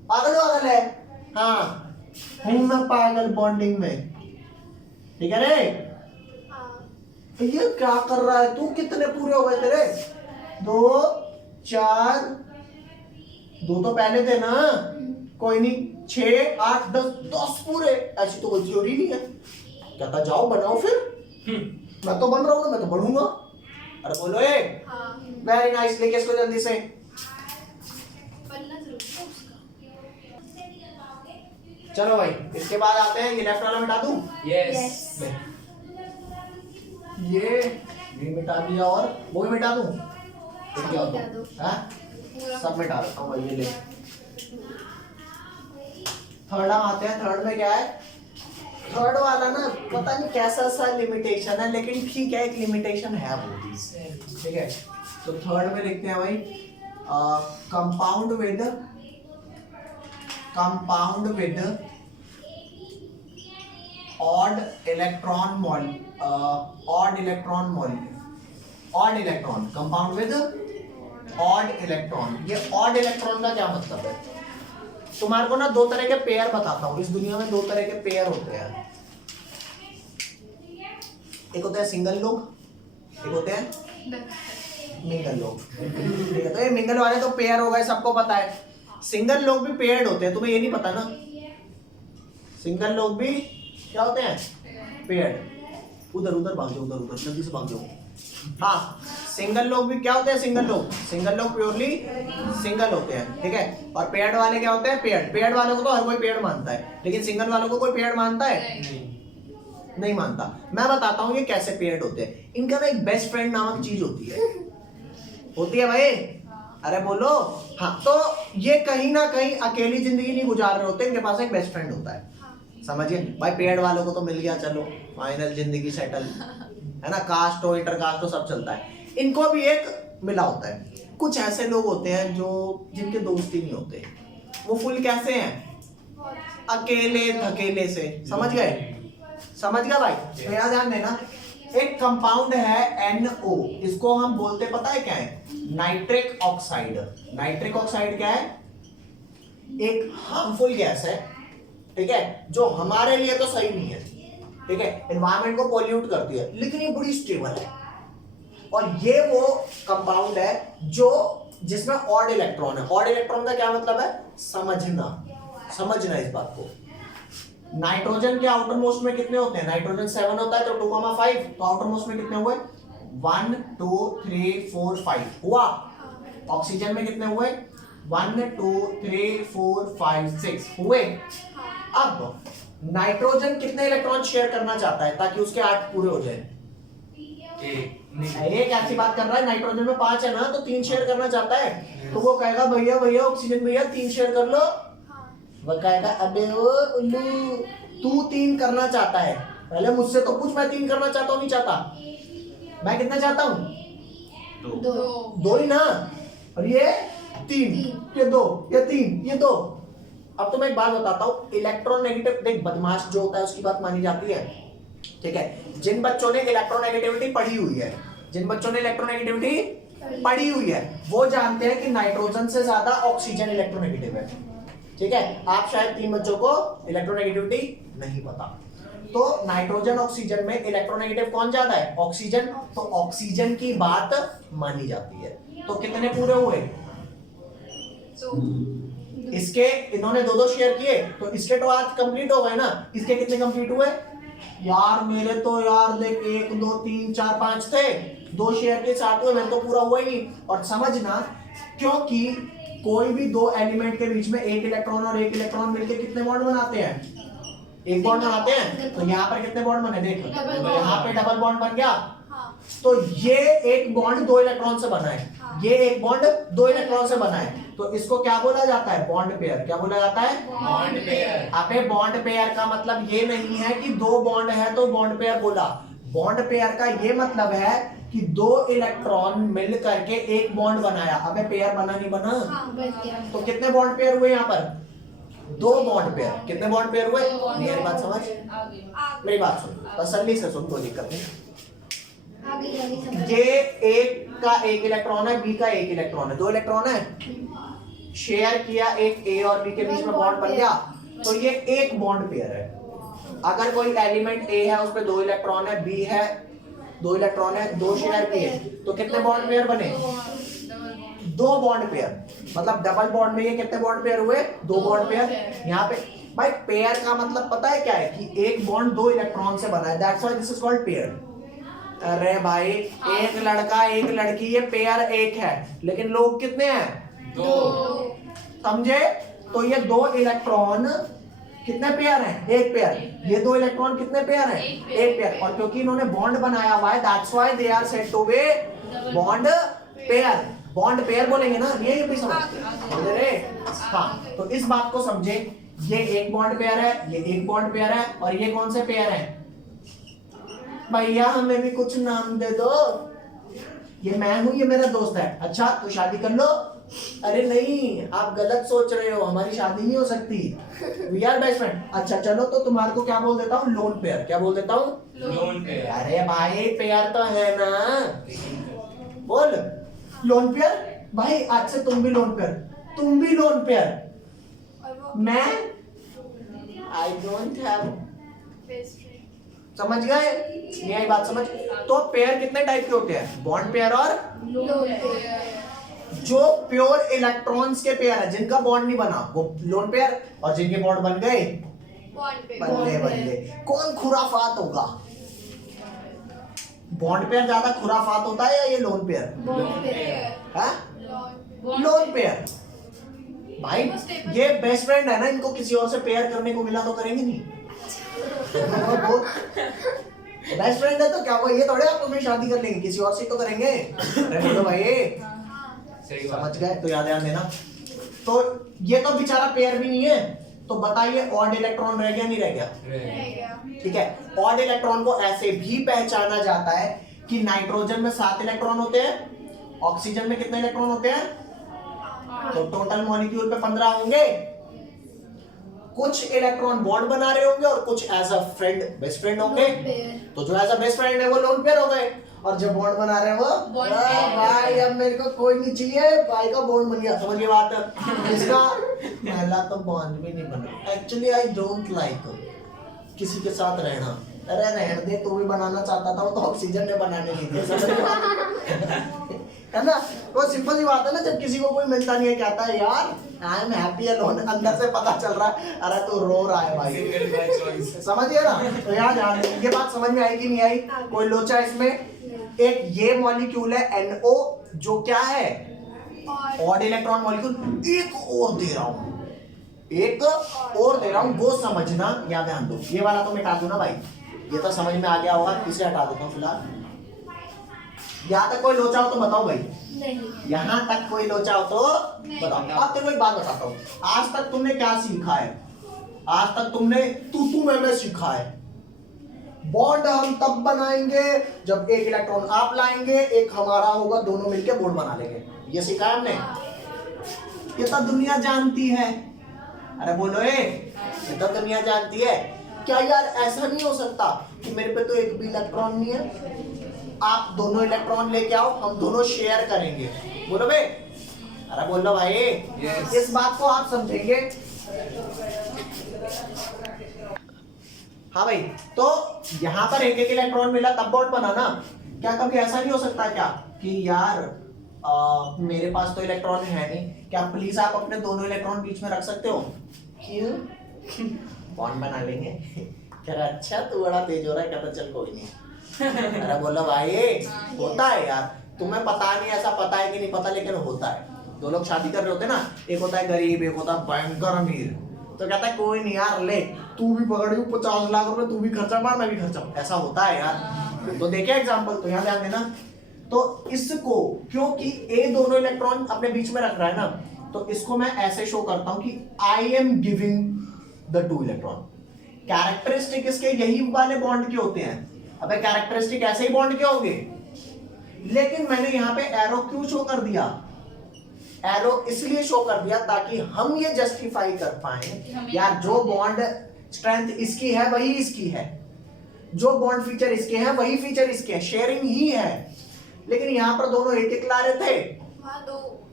पागल है। हाँ हूं मैं पागल बॉन्डिंग में, ठीक है रे। हाँ ये क्या कर रहा है तू? कितने पूरे हो गए तेरे? 2 4, 2 तो पहले थे ना, कोई नहीं। 6 8 10 पूरे। ऐसी तो कोई थ्योरी नहीं है। कहता जाओ बनाओ फिर। मैं तो बन रहा हूँ ना, मैं तो बढ़ूंगा। अरे बोलो ए। हाँ वेरी नाइस, लेके इसको जल्दी से। बनना जरूरी है उसका। चलो भाई, इसके बाद आते हैं, ये लेफ्ट वाला मिटा दूं? यस। ले। ये मिटा दिया, और वो भी मिटा दूं? ये क्या मिटा दो। हाँ? पूरा सब मिटा देता हूँ भाई, ये ले। थर्ड हम आते हैं। थर्ड में क्या है? थर्ड वाला ना पता नहीं कैसा सा लिमिटेशन है, लेकिन ठीक है, एक लिमिटेशन है वो भी, ठीक है। तो थर्ड में लिखते हैं भाई, compound with odd electron compound with odd electron. ये ऑड इलेक्ट्रॉन का क्या मतलब है? तुम्हारे को ना 2 तरह के पेयर बताता हूँ। इस दुनिया में 2 तरह के पेयर होते हैं। एक होते हैं सिंगल लोग, एक होते हैं मिंगल लोग, ठीक है। तो ये मिंगल वाले तो पेयर हो गए, सबको पता है। सिंगल लोग भी पेयर्ड होते हैं, तुम्हें ये नहीं पता ना? सिंगल लोग भी क्या होते हैं? पेयर्ड। उधर भाग जाओ, जल्दी से भाग जाओ। हाँ, सिंगल लोग भी क्या होते हैं? सिंगल लोग प्योरली सिंगल होते हैं, ठीक है। और पेयर्ड वाले क्या होते हैं? पेयर्ड वालों को तो हर कोई पेयर्ड मानता है, लेकिन सिंगल वालों को कोई पेयर्ड मानता है? नहीं मानता। मैं बताता हूँ ये कैसे पेयर्ड होते हैं। इनका ना एक बेस्ट फ्रेंड नामक चीज होती है भाई। अरे बोलो। हाँ, तो ये कहीं ना कहीं अकेली जिंदगी नहीं गुजार रहे होते, इनके पास एक बेस्ट फ्रेंड होता है। समझिए भाई, पेयर्ड वालों को तो मिल गया, चलो फाइनल जिंदगी सेटल, है ना। कास्ट हो, इंटरकास्ट हो, सब चलता है। इनको भी एक मिला होता है। कुछ ऐसे लोग होते हैं जो जिनके दोस्त ही नहीं होते। वो फुल कैसे हैं? अकेले धकेले से। समझ गए भाई? तो यहाँ ध्यान देना, एक कंपाउंड है NO, इसको हम बोलते पता है क्या है? Nitric oxide. नाइट्रिक ऑक्साइड क्या है? एक हार्मफुल गैस है, ठीक है, जो हमारे लिए तो सही नहीं है, ठीक है, एनवायरनमेंट को पोल्यूट करती है, लेकिन ये बड़ी स्टेबल है। और ये वो कंपाउंड है जो जिसमें ऑड इलेक्ट्रॉन है। ऑड इलेक्ट्रॉन का क्या मतलब है? समझना इस बात को। नाइट्रोजन के आउटर मोस्ट में कितने होते हैं? नाइट्रोजन 7 होता है, तो 2,5, तो आउटर मोस्ट में कितने हुए? 1 2 3 4 5 हुआ। ऑक्सीजन में कितने हुए? 1 2 3 4 5 6 हुए। अब नाइट्रोजन कितने इलेक्ट्रॉन शेयर करना चाहता है ताकि उसके 8 पूरे हो जाए? एक ऐसी बात कर रहा है, नाइट्रोजन में 5 है ना, तो 3 शेयर करना चाहता है। तो वो कहेगा भैया ऑक्सीजन भैया 3 शेयर कर लो। वो कहेगा अबे ओ उल्लू, तू 3 करना चाहता है, पहले मुझसे तो पूछ, मैं 3 करना चाहता हूँ नहीं चाहता? मैं कितना चाहता हूँ? 2 ही ना। और ये 3, ये 2, ये 3, ये 2। अब तो मैं एक बात बताता हूँ, इलेक्ट्रोनेगेटिव, देख बदमाश जो होता है उसकी बात मानी जाती है, ठीक है। जिन बच्चों ने इलेक्ट्रोनेगेटिविटी पढ़ी हुई है, वो जानते हैं कि नाइट्रोजन से ज्यादा ऑक्सीजन इलेक्ट्रोनेगेटिव है, ठीक है। आप शायद 3 बच्चों को इलेक्ट्रोनेगेटिविटी नहीं पता। तो नाइट्रोजन ऑक्सीजन में इलेक्ट्रोनेगेटिव कौन ज्यादा है? ऑक्सीजन। तो ऑक्सीजन की बात मानी जाती है। तो कितने पूरे हुए? इसके इन्होंने 2 शेयर किए, तो इसके तो आज कंप्लीट हो गए ना। इसके कितने कंप्लीट हुए? यार मेरे तो यार देख 1 2 3 4 5 थे, 2 शेयर के 7 हुए, मेरे तो पूरा हुआ ही नहीं। और समझना, क्योंकि कोई भी 2 एलिमेंट के बीच में एक इलेक्ट्रॉन और एक इलेक्ट्रॉन मिलकर कितने बॉन्ड बनाते हैं? एक बॉन्ड बनाते हैं। तो यहाँ पर कितने बॉन्ड बने? देखो यहाँ पे डबल बॉन्ड बन गया। तो ये एक बॉन्ड 2 इलेक्ट्रॉन से बना है, ये एक बॉन्ड 2 इलेक्ट्रॉन से बना है, तो इसको क्या बोला जाता है? Bond pair. क्या बोला जाता है? Bond pair. अबे बॉन्ड पेयर का मतलब ये नहीं है कि 2 बॉन्ड है तो बॉन्ड पेयर बोला। बॉन्ड पेयर का ये मतलब है कि 2 इलेक्ट्रॉन मिल करके एक बॉन्ड बनाया। अबे पेयर बना नहीं बना? तो कितने बॉन्ड पेयर हुए यहाँ पर? 2 बॉन्ड पेयर। कितने बॉन्ड पेयर हुए? मेरी बात समझ, मेरी बात सुन, तसल्ली से सुन, कोई दिक्कत नहीं। ये एक का एक इलेक्ट्रॉन है, बी का एक इलेक्ट्रॉन है, 2 इलेक्ट्रॉन है। शेयर किया, एक ए और बी के बीच में बॉन्ड बन गया, तो ये एक बॉन्ड पेयर है। अगर कोई एलिमेंट ए है, उस पे 2 इलेक्ट्रॉन है, बी है 2 इलेक्ट्रॉन है, 2 शेयर किए, तो कितने बॉन्ड पेयर बने? 2 बॉन्ड पेयर। मतलब डबल बॉन्ड में ये कितने बॉन्ड पेयर हुए? 2 बॉन्ड पेयर। यहाँ पे भाई पेयर का मतलब पता है क्या है? कि एक बॉन्ड 2 इलेक्ट्रॉन से बना है, that's why this is called pair. अरे भाई एक लड़का एक लड़की, ये पेयर एक है, लेकिन लोग कितने हैं? 2। समझे? तो ये 2 इलेक्ट्रॉन कितने पेयर हैं? एक पेयर। ये 2 इलेक्ट्रॉन कितने पेयर हैं? एक पेयर। और क्योंकि इन्होंने बॉन्ड बनाया हुआ है, that's why they are said to be bond pair. Bond pair बोलेंगे ना, ये भी समझ रे? हाँ, तो इस बात को समझे, ये एक बॉन्ड पेयर है, ये एक बॉन्ड पेयर है, और ये कौन से पेयर है? भैया हमें भी कुछ नाम दे दो। ये मैं हूं, ये मेरा दोस्त है। अच्छा तो शादी कर लो। अरे नहीं, आप गलत सोच रहे हो, हमारी शादी नहीं हो सकती, वी आर बेस्ट फ्रेंड। अच्छा चलो, तो तुम्हारे को क्या बोल देता हूँ? Lone pair. क्या बोल देता हूँ? Lone pair. अरे भाई पेयर तो है ना, बोल लोन पेयर। भाई आज से तुम भी लोन पेयर, तुम भी लोन पेयर। और वो मैं I don't have. Best friend. समझ गए? ये आई बात समझ? तो पेयर कितने टाइप के होते हैं? बॉन्ड पेयर और लोन पेयर। जो प्योर इलेक्ट्रॉन्स के पेयर है, जिनका बॉन्ड नहीं बना, वो लोन पेयर, और जिनके बॉन्ड बन गए, बॉन्ड पेयर। बल्ले बल्ले। कौन खुराफात होगा? बॉन्ड पेयर ज्यादा खुराफात होता है या ये लोन पेयर? Bond pair. हाँ? लोन। Lone pair. भाई ये बेस्ट फ्रेंड है ना, इनको किसी और से पेयर करने को मिला तो करेंगे नहीं। बेस्ट फ्रेंड है तो क्या हुआ? ये थोड़े आप अपनी शादी कर लेंगे, किसी और से तो करेंगे। अरे बोलो भाई, सही बात। समझ गए? तो याद ध्यान देना। तो ये तो बेचारा पेयर भी नहीं है, तो बताइए ऑड इलेक्ट्रॉन रह गया नहीं रह गया? रह गया। ठीक है, ऑड इलेक्ट्रॉन को ऐसे भी पहचाना जाता है कि नाइट्रोजन में 7 इलेक्ट्रॉन होते हैं, ऑक्सीजन में कितने इलेक्ट्रॉन होते हैं? तो टोटल मॉलिक्यूल पे 15 होंगे। कुछ इलेक्ट्रॉन बॉन्ड बना रहे होंगे और कुछ as a friend, best friend होंगे। Lone pair. तो जो एज अ बेस्ट फ्रेंड है वो लोन पेयर हो गए, और जो बॉन्ड बना रहे हैं वो Bond pair। भाई अब मेरे को कोई नहीं चाहिए, भाई का बॉन्ड बन गया। समझिए बात? इसका पहला तो बॉन्ड भी नहीं बना। एक्चुअली आई डोंट लाइक किसी के साथ रहना। अरे रहने दे, तू भी बनाना चाहता था, वो तो ऑक्सीजन ने बनाने नहीं दिया। समझ रहे हो? है ना? वो सिंपल सी बात है ना, जब किसी को कोई मिलता नहीं है, कहता है यार आई एम हैप्पी अलोन, अंदर से पता चल रहा है अरे तू रो रहा है भाई। Single by choice. समझिए ना? तो यहाँ ध्यान दें, ये बात समझ में आई कि नहीं आई? कोई लोचा इसमें? एक ये मॉलिक्यूल है NO, जो क्या है? और ऑड इलेक्ट्रॉन मॉलिक्यूल। एक और दे रहा हूं, एक और दे रहा हूं, वो समझना। या ध्यान दो, ये वाला तो मिटा दो ना भाई, ये तो समझ में आ गया होगा, इसे हटा देता हूं फिलहाल। यहाँ तक कोई लोचा हो तो बताओ भाई। नहीं। यहाँ तक कोई लोचा हो तो बताओ। अब तेरे को एक बात बताता हूँ, आज तक तुमने क्या सीखा है? आज तक तुमने तू मैं सीखा है। बॉन्ड हम तब बनाएंगे जब एक इलेक्ट्रॉन आप लाएंगे, एक हमारा होगा, दोनों मिलके बॉन्ड बना लेंगे। ये सीखा है हमने, ये तो दुनिया जानती है। अरे बोलो ये तो दुनिया जानती है। क्या यार ऐसा नहीं हो सकता कि मेरे पे तो एक भी इलेक्ट्रॉन नहीं है, आप दोनों इलेक्ट्रॉन लेके आओ, हम दोनों शेयर करेंगे? बोलो बे, अरे बोलो भाई। Yes। इस बात को आप समझेंगे। हाँ भाई, तो यहाँ पर एक एक इलेक्ट्रॉन मिला तब बॉन्ड बना ना। क्या कभी ऐसा नहीं हो सकता क्या कि यार मेरे पास तो इलेक्ट्रॉन है नहीं, क्या प्लीज आप अपने दोनों इलेक्ट्रॉन बीच में रख सकते हो? क्यों? बॉन्ड बना लेंगे। कह रहा अच्छा तू बड़ा तेज हो रहा है, कहता चल कोई नहीं। अरे बोलो भाई, होता है यार, तुम्हें पता नहीं, ऐसा पता है कि नहीं पता, लेकिन होता है। दो लोग शादी कर रहे होते ना, एक होता है गरीब, एक होता है भयंकर अमीर, तो कहता है कोई नहीं यार, ले तू भी पकड़ 50 लाख रुपए, तू भी खर्चा मार, मैं भी खर्चा मार। ऐसा होता है यार। तो देखिए एग्जांपल, तो यहाँ ध्यान देना। तो इसको क्योंकि ए दोनों इलेक्ट्रॉन अपने बीच में रख रहा है ना, तो इसको मैं ऐसे शो करता हूं कि I am giving the 2 electron. Characteristic इसके यही वाले बॉन्ड के होते हैं। अबे कैरेक्टरिस्टिक ऐसे ही बॉन्ड के होंगे, लेकिन मैंने यहाँ पे एरो क्यों शो कर दिया? एरो इसलिए शो कर दिया ताकि हम ये जस्टिफाई कर पाए यार, जो बॉन्ड स्ट्रेंथ इसकी है वही इसकी है, जो बॉन्ड फीचर इसके हैं वही फीचर इसके हैं, शेयरिंग ही है। लेकिन यहाँ पर दोनों एक एक ला रहे थे, वहाँ दो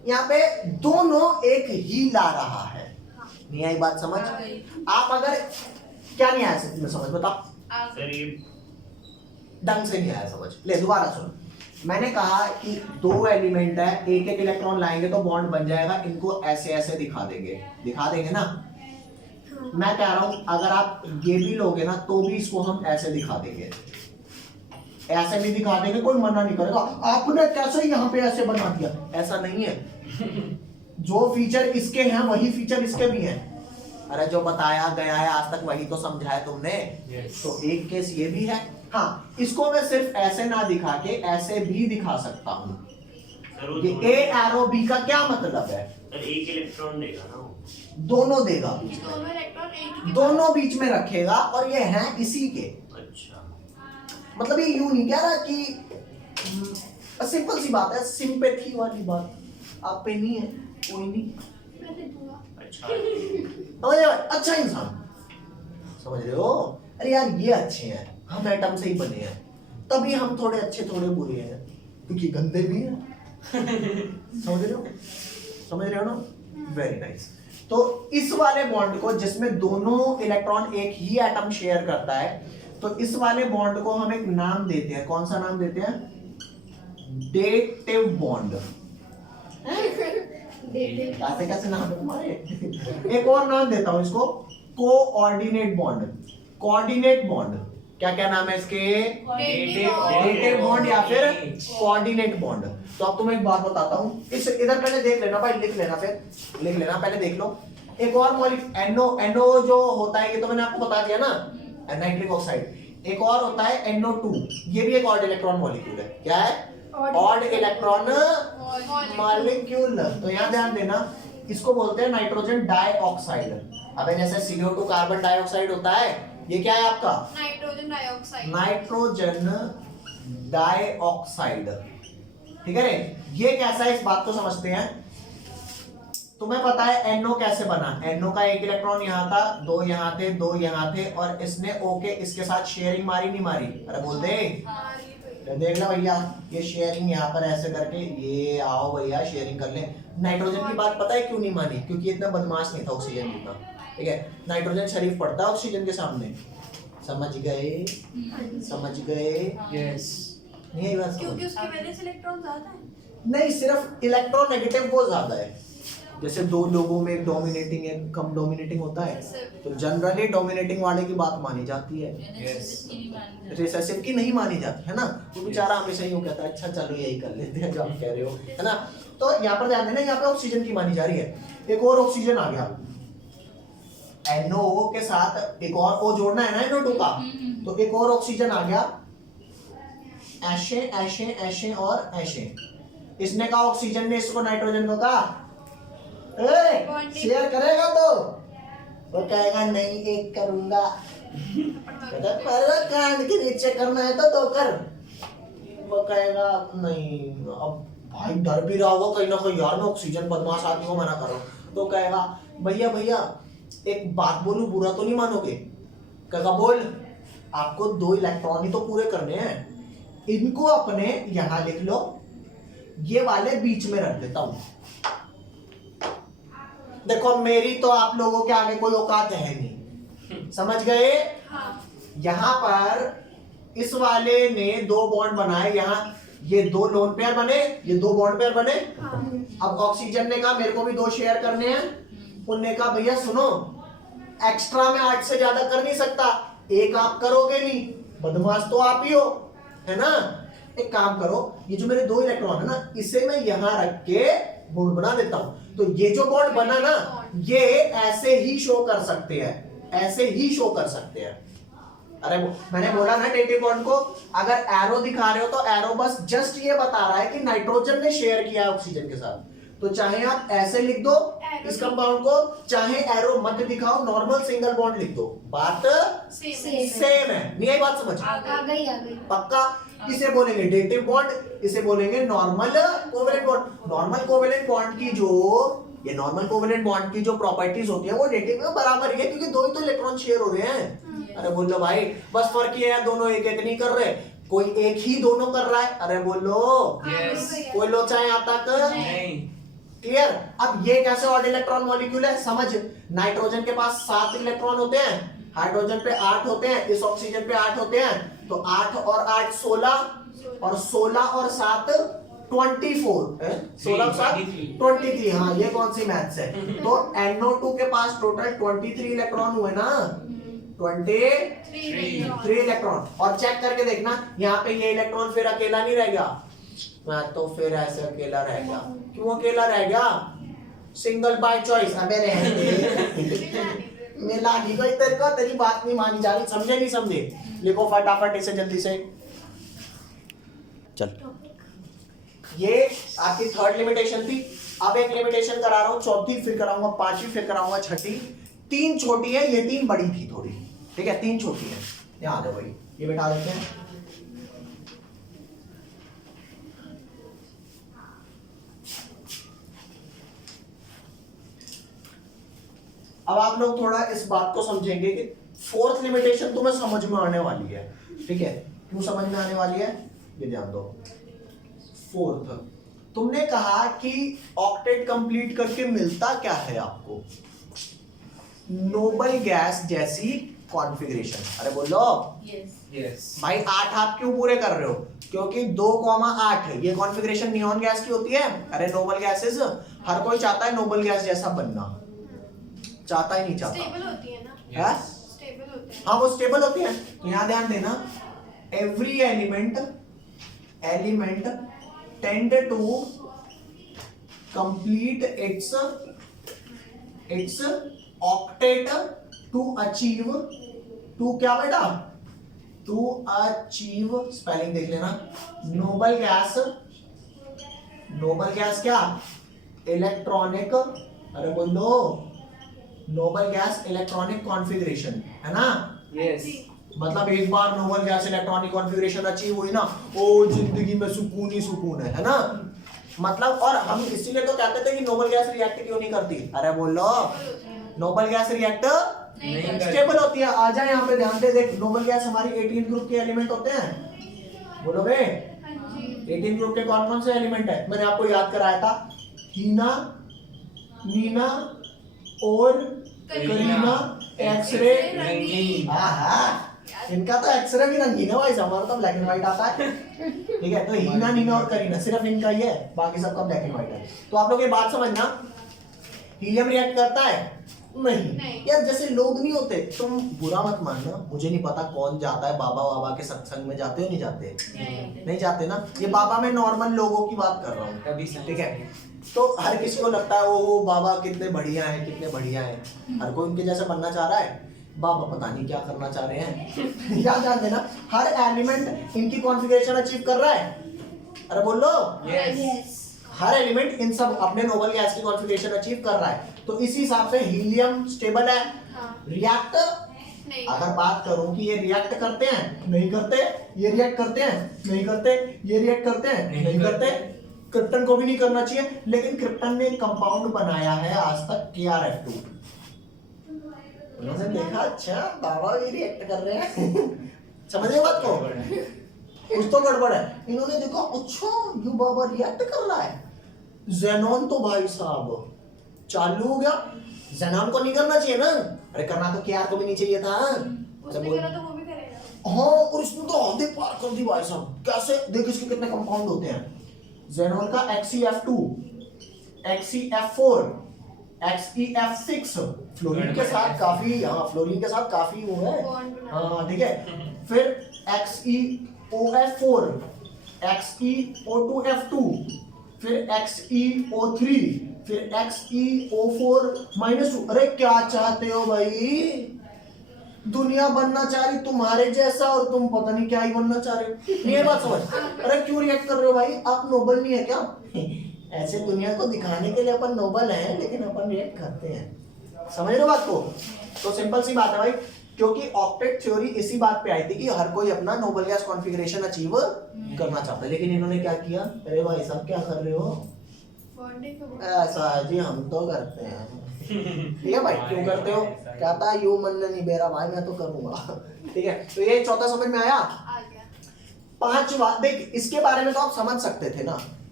यहाँ पे दोनों एक ही ला रहा है। नहीं आई बात समझ? आप अगर क्या नहीं आया समझ बताओ? सर ये ढंग से नहीं आया समझ। ले दोबारा सुनो, मैंने कहा कि दो एलिमेंट है, एक एक इलेक्ट्रॉन लाएंगे तो बॉन्ड बन जाएगा, इनको ऐसे ऐसे दिखा देंगे ना। मैं कह रहा हूं अगर आप ये भी लोगे ना तो भी इसको हम ऐसे दिखा देंगे, ऐसे भी दिखा देंगे, कोई मना नहीं करेगा आपने कैसे यहाँ पे ऐसे बना दिया, ऐसा नहीं है। जो फीचर इसके हैं वही फीचर इसके भी हैं। अरे जो बताया गया है आज तक वही तो समझाया तुमने। Yes. तो एक केस ये भी है। हाँ, इसको मैं सिर्फ ऐसे ना दिखा के ऐसे भी दिखा सकता हूँ। सर वो ये ए एरो बी का क्या मतलब है? सर एक इलेक्ट्रॉन देगा ना वो। दोनों देगा, दोनों इलेक्ट्रॉन एक ही दोनों बीच में रखेगा और ये हैं इसी के। अच्छा मतलब ये यूं नहीं कह रहा कि सिंपल सी बात है, सिंपैथी वाली बात आप पे नहीं है, कोई नहीं। मैं दे दूंगा। अच्छा समझ रहे हो? अच्छा इंसान, समझ रहे हो? अरे यार ये अच्छे हैं, हम एटम से ही बने हैं, तभी हम थोड़े अच्छे थोड़े बुरे हैं, क्योंकि गंदे भी हैं। समझ रहे हो? समझ रहे हो ना? Very nice. तो इस वाले बॉन्ड को जिसमें दोनों इलेक्ट्रॉन एक ही एटम शेयर करता है, तो इस वाले बॉन्ड को हम एक नाम देते हैं। कौन सा नाम देते हैं? Dative bond. कैसे कैसे नाम है तुम्हारे? एक और नाम देता हूं इसको, कोऑर्डिनेट बॉन्ड। कोऑर्डिनेट बॉन्ड क्या क्या नाम है इसके? डेटिव बॉन्ड या फिर कोऑर्डिनेट बॉन्ड। तो अब तुम्हें एक बात बताता हूँ, इस इधर पहले देख लेना भाई, लिख लेना, फिर लिख लेना, पहले देख लो। एक और मॉलिक्यूल NO जो होता है, ये तो मैंने आपको बता दिया ना, नाइट्रिक ऑक्साइड। एक और होता है NO2, ये भी एक ऑड इलेक्ट्रॉन मॉलिक्यूल है। क्या है? Odd electron molecule. तो यहाँ ध्यान देना, इसको बोलते हैं नाइट्रोजन डाइऑक्साइड। अब जैसे CO2 कार्बन डाइऑक्साइड होता है, ये क्या है आपका? Nitrogen dioxide. Nitrogen dioxide. ठीक है रे? ये कैसा है इस बात को समझते हैं। तुम्हें पता है NO कैसे बना? NO का एक इलेक्ट्रॉन यहाँ था, दो यहाँ थे, दो यहाँ थे, और इसने O के इसके साथ शेयरिंग मारी नहीं मारी? अरे बोल दे। देख लो भैया, ये शेयरिंग यहाँ पर ऐसे करके, ये आओ भैया शेयरिंग कर ले। नाइट्रोजन की बात पता है क्यों नहीं मानी? क्योंकि इतना बदमाश नहीं था ऑक्सीजन जितना। ठीक है, नाइट्रोजन शरीफ पड़ता है ऑक्सीजन के सामने। समझ गए? समझ गए? यस। नहीं आई बात समझ? क्योंकि उसकी वैलेंस इलेक्ट्रॉन ज्यादा है। नहीं, सिर्फ इलेक्ट्रॉन नेगेटिव वो ज्यादा है। जैसे दो लोगों में डोमिनेटिंग है, कम डोमिनेटिंग होता है, तो जनरली डोमिनेटिंग वाले की बात मानी जाती है, रिसेसिव की नहीं मानी जाती है ना। तो बेचारा हमेशा यूं कहता है अच्छा चलो यही कर लेते हैं जो आप कह रहे हो, है ना। तो यहाँ पर ध्यान देना, यहाँ पे ऑक्सीजन की मानी जा रही है। एक और ऑक्सीजन आ गया, NO के साथ एक और O जोड़ना है ना NO2 का, तो एक और ऑक्सीजन आ गया, ऐसे ऐसे ऐसे और ऐसे। इसने कहा, ऑक्सीजन ने इसको नाइट्रोजन को कहा शेयर करेगा, तो वो कहेगा नहीं एक करूंगा। कांड के नीचे करना है तो दो कर। वो कहेगा नहीं, अब भाई डर भी रहा होगा कहीं ना कहीं, यार मैं ऑक्सीजन बदमाश आदमी को मना कर रहा हूँ। तो कहेगा भैया भैया एक बात बोलूं, बुरा तो नहीं मानोगे? कहेगा बोल। आपको दो इलेक्ट्रॉन ही तो पूरे करने हैं, इनको अपने यहां लिख लो, ये वाले बीच में रख देता हूं। देखो मेरी तो आप लोगों के आगे कोई औकात है नहीं, समझ गए? हाँ। यहां पर इस वाले ने दो बॉन्ड बनाए, यहाँ ये दो लोन पेयर बने, ये दो बॉन्ड पेयर बने। हाँ। अब ऑक्सीजन ने कहा मेरे को भी दो शेयर करने हैं, उनने कहा भैया सुनो, एक्स्ट्रा में 8 से ज्यादा कर नहीं सकता, एक आप करोगे नहीं, बदमाश तो आप ही हो, है ना। एक काम करो, ये जो मेरे दो इलेक्ट्रॉन है ना, इसे मैं यहां रख के बॉन्ड बना देता हूं। तो ये जो बॉन्ड बना ना, ये ऐसे ही शो कर सकते हैं, ऐसे ही शो कर सकते हैं। अरे मैंने बोला ना डेटिव बॉन्ड को अगर एरो दिखा रहे हो तो एरो बस जस्ट ये बता रहा है कि नाइट्रोजन ने शेयर किया है ऑक्सीजन के साथ। तो चाहे आप ऐसे लिख दो इस कंपाउंड को, चाहे एरो मत दिखाओ, नॉर्मल सिंगल बॉन्ड लिख दो, बात सेम है। नहीं आई बात समझ? आ गई। पक्का? इसे बोलेंगे डेटिव बॉन्ड, इसे बोलेंगे normal covalent bond. Normal covalent bond की जो ये नॉर्मल कोवेलेंट बॉन्ड की जो प्रॉपर्टीज होती है वो डेटिव में बराबर ही है, क्योंकि दो ही तो इलेक्ट्रॉन शेयर हो रहे हैं। अरे बोलो भाई, बस फर्क ये है दोनों एक एक नहीं कर रहे, कोई एक ही दोनों कर रहा है। अरे बोलो, यस। कोई लोचा यहाँ तक नहीं। क्लियर। अब ये कैसे ऑड इलेक्ट्रॉन मॉलिक्यूल है समझ। नाइट्रोजन के पास 7 इलेक्ट्रॉन होते हैं, हाइड्रोजन पे 8 होते हैं, इस ऑक्सीजन पे 8 होते हैं, तो 8 और 8 16 और 16 और 7 24 है, 16 और 7 23। हाँ ये कौन सी मैथ्स है। तो NO2 के पास टोटल 23 इलेक्ट्रॉन हुए ना, 23 इलेक्ट्रॉन। और चेक करके देखना यहाँ पे ये इलेक्ट्रॉन फिर अकेला नहीं रह गया, तो फिर ऐसे अकेला रह गया। क्यों अकेला रह गया? Single by choice. अबे मिला नहीं कोई तेरे को, तेरी बात नहीं मानी जा रही, समझे नहीं समझे। लिखो फटाफट इसे जल्दी से। चल ये आपकी थर्ड लिमिटेशन थी। अब एक लिमिटेशन करा रहा हूं, चौथी फिर कराऊंगा, पांचवी फिर कराऊंगा, छठी। 3 छोटी है, ये 3 बड़ी थी थोड़ी, ठीक है 3 छोटी है। यहाँ आ जाओ भाई, ये बैठा देते हैं। अब आप लोग थोड़ा इस बात को समझेंगे कि फोर्थ लिमिटेशन तुम्हें समझ में आने वाली है, ठीक है। क्यों समझ में आने वाली है ये ध्यान दो। फोर्थ, तुमने कहा कि ऑक्टेट कंप्लीट करके मिलता क्या है आपको? नोबल गैस जैसी कॉन्फ़िगरेशन। अरे बोलो यस भाई 8 आप क्यों पूरे कर रहे हो? क्योंकि 2,8 ये कॉन्फ़िगरेशन नियॉन गैस की होती है। अरे नोबल गैसेस हर कोई चाहता है नोबल गैस जैसा बनना, चाहता ही नहीं चाहता। स्टेबल होती है ना, है? स्टेबल होते हैं। हाँ वो स्टेबल होती है। तो यहाँ ध्यान देना, every element tend to complete it's octet to achieve, to क्या बेटा? टू अचीव, स्पेलिंग देख लेना। नोबल गैस क्या? इलेक्ट्रॉनिक, अरे बोलो नोबल गैस इलेक्ट्रॉनिक कॉन्फ़िगरेशन, है ना? यस मतलब एक बार noble gas electronic configuration achieve हुई ना, ओ जिंदगी में सुकून ही सुकून है ना? मतलब और हम इसीलिए तो कहते थे कि नोबल गैस रिएक्ट क्यों नहीं करती। अरे बोलो नोबल गैस रिएक्ट नहीं करती। स्टेबल होती है। आ जाए यहाँ पे ध्यान से देख, नोबल गैस हमारी 18 ग्रुप के एलिमेंट होते हैं। बोलो बे 18 ग्रुप के कौन कौन से एलिमेंट है? मैंने आपको याद कराया था, हीना, नीना और करीना, एक्सरे, रंगीन। इनका तो एक्सरे भी रंगीन है भाई, हमारा तो ब्लैक एंड व्हाइट आता है। ठीक है, तो हीना, नीना और करीना सिर्फ इनका ही है, बाकी सबका ब्लैक एंड व्हाइट है। तो आप लोग ये बात समझना, हीलियम रिएक्ट करता है? नहीं यार, जैसे लोग नहीं होते, तुम बुरा मत मानना, मुझे नहीं पता कौन जाता है बाबा के सत्संग में, जाते हो नहीं जाते? नहीं जाते ना। ये बाबा मैं नॉर्मल लोगों की बात कर रहा हूँ, कभी ठीक है। तो हर किसी को लगता है वो बाबा कितने बढ़िया हैं, कितने बढ़िया हैं, हर कोई उनके जैसा बनना चाह रहा है। बाबा पता नहीं क्या करना चाह रहे हैं। याद ध्यान देना, हर एलिमेंट इनकी कॉन्फ़िगरेशन अचीव कर रहा है। अरे बोलो यस हर एलिमेंट इन सब अपने नोबल गैस की कॉन्फ़िगरेशन अचीव कर रहा है। तो इसी हिसाब से हीलियम स्टेबल है। रिएक्ट अगर बात करूं कि ये रिएक्ट करते हैं, नहीं करते, ये रिएक्ट करते हैं, नहीं करते, ये रिएक्ट करते हैं, नहीं करते, क्रिप्टन को भी नहीं करना चाहिए, लेकिन क्रिप्टन ने एक कंपाउंड बनाया है आज तक KrF2। उन्होंने देखा अच्छा बाबा भी रिएक्ट कर रहे हैं। समझ रहे बात को? कुछ तो गड़बड़ है। इन्होंने देखा अच्छा यू बाबा रिएक्ट कर रहा है, ज़ेनॉन तो भाई साहब चालू हो गया। ज़ेनॉन को नहीं करना चाहिए ना, अरे करना तो Kr को भी नहीं चाहिए था। उसने करा तो वो भी करेगा। हाँ, और इसमें तो हदें पार कर दी भाई साहब। कैसे? देख इसके कितने कंपाउंड होते हैं। ज़ेनॉन का XeF2, XeF4, XeF6, फ्लोरीन के साथ काफी, हाँ फ्लोरीन के साथ काफी वो है, हाँ ठीक है। फिर XeOF4, XeO2F2, फिर XeO3, फिर XeO4-2। अरे क्या चाहते हो भाई? दुनिया बनना चाह रही तुम्हारे जैसा, और तुम पता नहीं क्या ही बनना चाह रहे हो। ये बात समझ। अरे क्यों रिएक्ट कर रहे हो भाई? आप नोबल नहीं है क्या? ऐसे दुनिया को दिखाने के लिए अपन नोबल हैं, लेकिन अपन रिएक्ट करते हैं। समझ रहे हो बात को? तो सिंपल सी बात है भाई, क्योंकि ऑक्टेट थ्योरी इसी बात पे आई थी कि हर कोई अपना नोबल गैस कॉन्फ़िगरेशन अचीव करना चाहता है, लेकिन इन्होंने क्या किया? अरे भाई साहब क्या कर रहे हो? ऐसा है जी, हम तो करते हैं। ठीक है भाई, क्यों करते हो? कहता है यू मन नहीं बेरा भाई, मैं तो करूंगा। ठीक है, तो ये चौथा समझ में आया। आ गया। पांचवा देख, इसके बारे में तो आप समझ सकते थे ना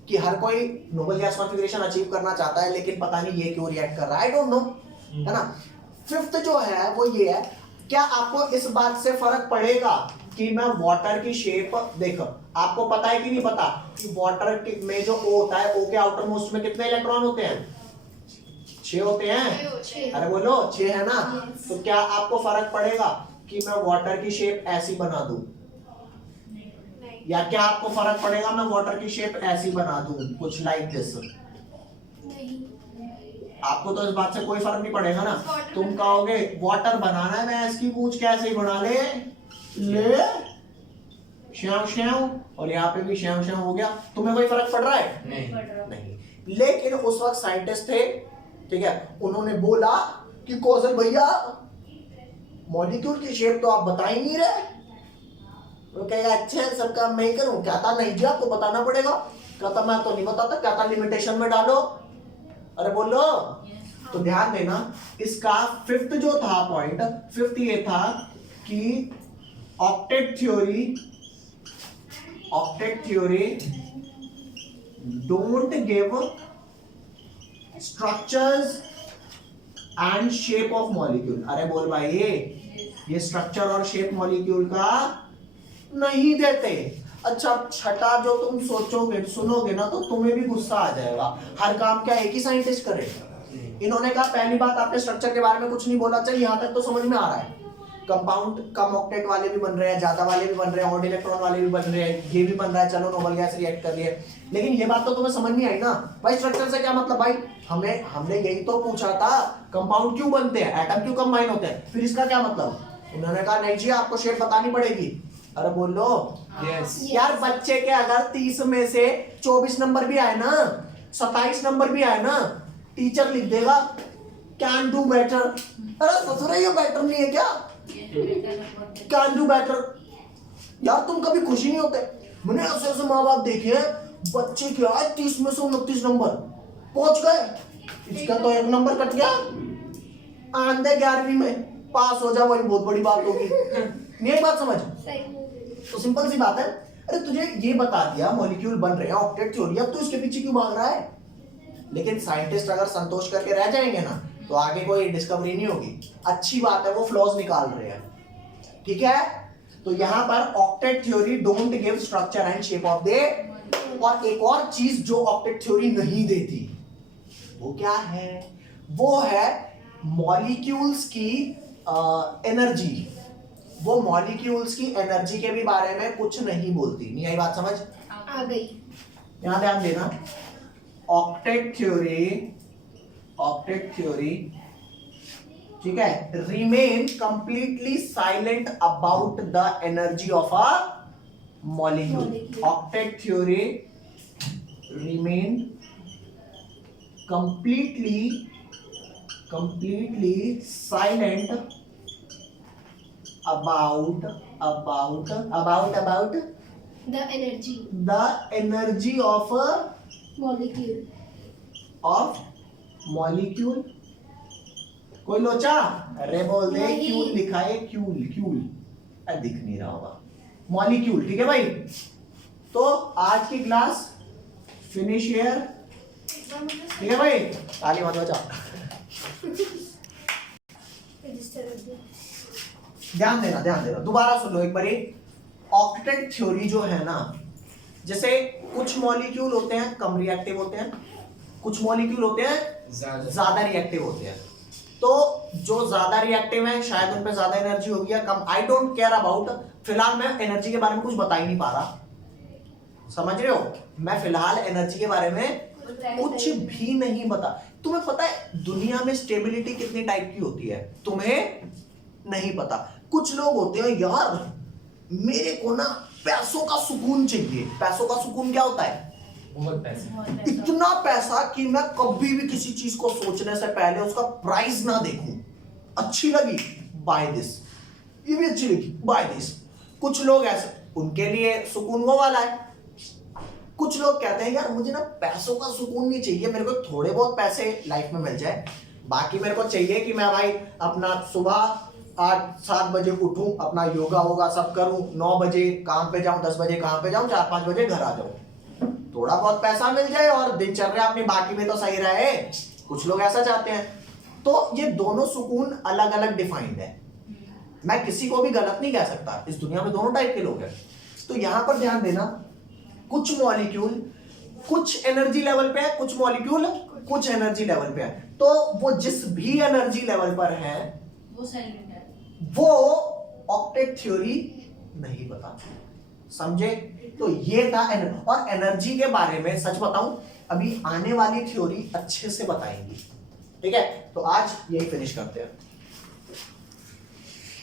कि हर कोई नोबल गैस कॉन्फ़िगरेशन अचीव करना चाहता है, लेकिन पता नहीं ये क्यों रिएक्ट कर रहा है, आई डोंट नो, है ना। फिफ्थ जो है वो ये है, क्या आपको इस बात से फर्क पड़ेगा कि मैं वाटर की शेप, देखो आपको पता है कि नहीं पता कि वाटर में जो O होता है, O के आउटर मोस्ट में कितने इलेक्ट्रॉन होते हैं? 6 होते हैं। छह। अरे बोलो 6 है ना। Yes. तो क्या आपको फर्क पड़ेगा कि मैं वाटर की शेप ऐसी बना दूं, नहीं। या क्या आपको फर्क पड़ेगा मैं वाटर की शेप ऐसी बना दूं, कुछ लाइक दिस? नहीं। आपको तो इस बात से कोई फर्क नहीं पड़ेगा ना। तुम कहोगे वाटर बनाना है, मैं इसकी पूंछ कैसे ही बना ले श्याम श्याम, और यहाँ पे भी श्याम श्याम हो गया। तुम्हें कोई फर्क पड़ रहा है? नहीं। लेकिन उस वक्त साइंटिस्ट थे, ठीक है, उन्होंने बोला कि कौशल भैया मॉलिक्यूल की शेप तो आप बता ही नहीं रहे। वो कहेगा अच्छा सब काम मैं ही करूं? कहता नहीं जी आपको बताना पड़ेगा। कहता मैं तो नहीं बताता, कहता लिमिटेशन में डालो। अरे बोलो। तो ध्यान देना, इसका फिफ्थ जो था पॉइंट, फिफ्थ ये था कि octet theory don't give structures and shape of molecule. अरे बोल भाई, ये स्ट्रक्चर और शेप मॉलिक्यूल का नहीं देते। अच्छा, छठा जो तुम सोचोगे सुनोगे ना तो तुम्हें भी गुस्सा आ जाएगा। हर काम क्या एक ही साइंटिस्ट करे? इन्होंने कहा पहली बात आपने स्ट्रक्चर के बारे में कुछ नहीं बोला। चल यहाँ तक तो समझ में आ रहा है, कंपाउंड कम ऑक्टेट वाले भी बन रहे हैं, ज्यादा वाले भी बन रहे हैं, ऑड इलेक्ट्रॉन वाले भी बन रहे हैं, ये भी बन रहा है, चलो नोबल गैस रिएक्ट कर लिए। लेकिन ये बात तो तुम्हें समझ नहीं आई ना भाई, स्ट्रक्चर से क्या मतलब? भाई हमने यही तो पूछा था, कंपाउंड क्यों बनते हैं, एटम क्यों कंबाइन होते हैं, फिर इसका क्या मतलब? उन्होंने कहा नहीं जी आपको शेप बतानी पड़ेगी। अरे बोलो यार, बच्चे के अगर 30 में से 24 नंबर भी आए ना, 27 नंबर भी आए ना, टीचर लिख देगा कैन डू बेटर। अरे ससुरे ये बेटर नहीं है क्या? Can do better. यार तुम कभी खुशी नहीं होते? मैंने ऐसे ऐसे माँ बाप देखे हैं, बच्चे के आज 30 में से 29 नंबर पहुंच गए, इसका तो 1 नंबर कट गया, आंधे 11वीं में पास हो जाए वही बहुत बड़ी बात होगी। नहीं एक बात समझ? तो सिंपल सी बात है। अरे तुझे ये बता दिया मॉलिक्यूल बन रहे हैं, ऑक्टेट थ्योरी, अब तू इसके पीछे क्यों भाग रहा है? लेकिन साइंटिस्ट अगर संतोष करके रह जाएंगे ना तो आगे कोई डिस्कवरी नहीं होगी। अच्छी बात है, वो फ्लॉज निकाल रहे हैं, ठीक है। तो यहां पर octet theory don't give structure and shape of दे, और एक और चीज जो ऑक्टेट थ्योरी नहीं देती वो क्या है? वो है मॉलिक्यूल्स की एनर्जी। वो मॉलिक्यूल्स की एनर्जी के भी बारे में कुछ नहीं बोलती। नहीं आई बात समझ? आ गई। यहां ध्यान देना, ऑक्टेट थ्योरी ठीक है, remain completely silent about the energy of a molecule. Octet theory remain completely silent about The energy. the energy of a molecule. कोई लोचा? अरे बोल दे नहीं। क्यूल लिखा है, क्यूल दिख नहीं रहा होगा, मॉलिक्यूल, ठीक है भाई। तो आज की क्लास फिनिश हियर, ठीक है भाई, ताली मत बजाओ। ध्यान देना, दोबारा सुन लो एक बारी। ऑक्टेट थ्योरी जो है ना, जैसे कुछ मॉलिक्यूल होते हैं कम रिएक्टिव होते हैं, कुछ मॉलिक्यूल होते हैं ज्यादा रिएक्टिव होते हैं। तो जो ज्यादा रिएक्टिव है शायद उन पे ज्यादा एनर्जी होगी या कम, आई डोंट केयर अबाउट। फिलहाल मैं एनर्जी के बारे में कुछ बता ही नहीं पा रहा, समझ रहे हो? मैं फिलहाल एनर्जी के बारे में कुछ भी नहीं बता। तुम्हें पता है दुनिया में स्टेबिलिटी कितने टाइप की होती है? तुम्हें नहीं पता। कुछ लोग होते हैं यार मेरे को ना पैसों का सुकून चाहिए। पैसों का सुकून क्या होता है? बहुत पैसे, इतना पैसा कि मैं कभी भी किसी चीज को सोचने से पहले उसका प्राइस ना देखूं, अच्छी लगी बाय दिस, ये भी अच्छी लगी बाय दिस। कुछ लोग ऐसे, उनके लिए सुकून वो वाला है। कुछ लोग कहते हैं यार मुझे ना पैसों का सुकून नहीं चाहिए, मेरे को थोड़े बहुत पैसे लाइफ में मिल जाए, बाकी मेरे को चाहिए कि मैं भाई अपना सुबह 8-7 बजे उठूं, अपना योगा होगा सब करूं, 9 बजे काम पे जाऊं, 10 बजे काम पे जाऊं, 4-5 बजे घर आ जाऊं। तो थोड़ा बहुत पैसा मिल जाए और दिनचर्या अपनी बाकी में तो सही रहे, कुछ लोग ऐसा चाहते हैं। तो ये दोनों सुकून अलग अलग डिफाइंड है, मैं किसी को भी गलत नहीं कह सकता, इस दुनिया में दोनों टाइप के लोग हैं। तो यहां पर ध्यान देना, कुछ मॉलिक्यूल कुछ एनर्जी लेवल पे है, कुछ मॉलिक्यूल कुछ एनर्जी लेवल पे है, तो वो जिस भी एनर्जी लेवल पर है वो साइलेंट है, वो ऑक्टेट थ्योरी नहीं बता, समझे? तो ये था और एनर्जी के बारे में सच बताऊं, अभी आने वाली थ्योरी अच्छे से बताएंगी, ठीक है? तो आज यही फिनिश करते हैं।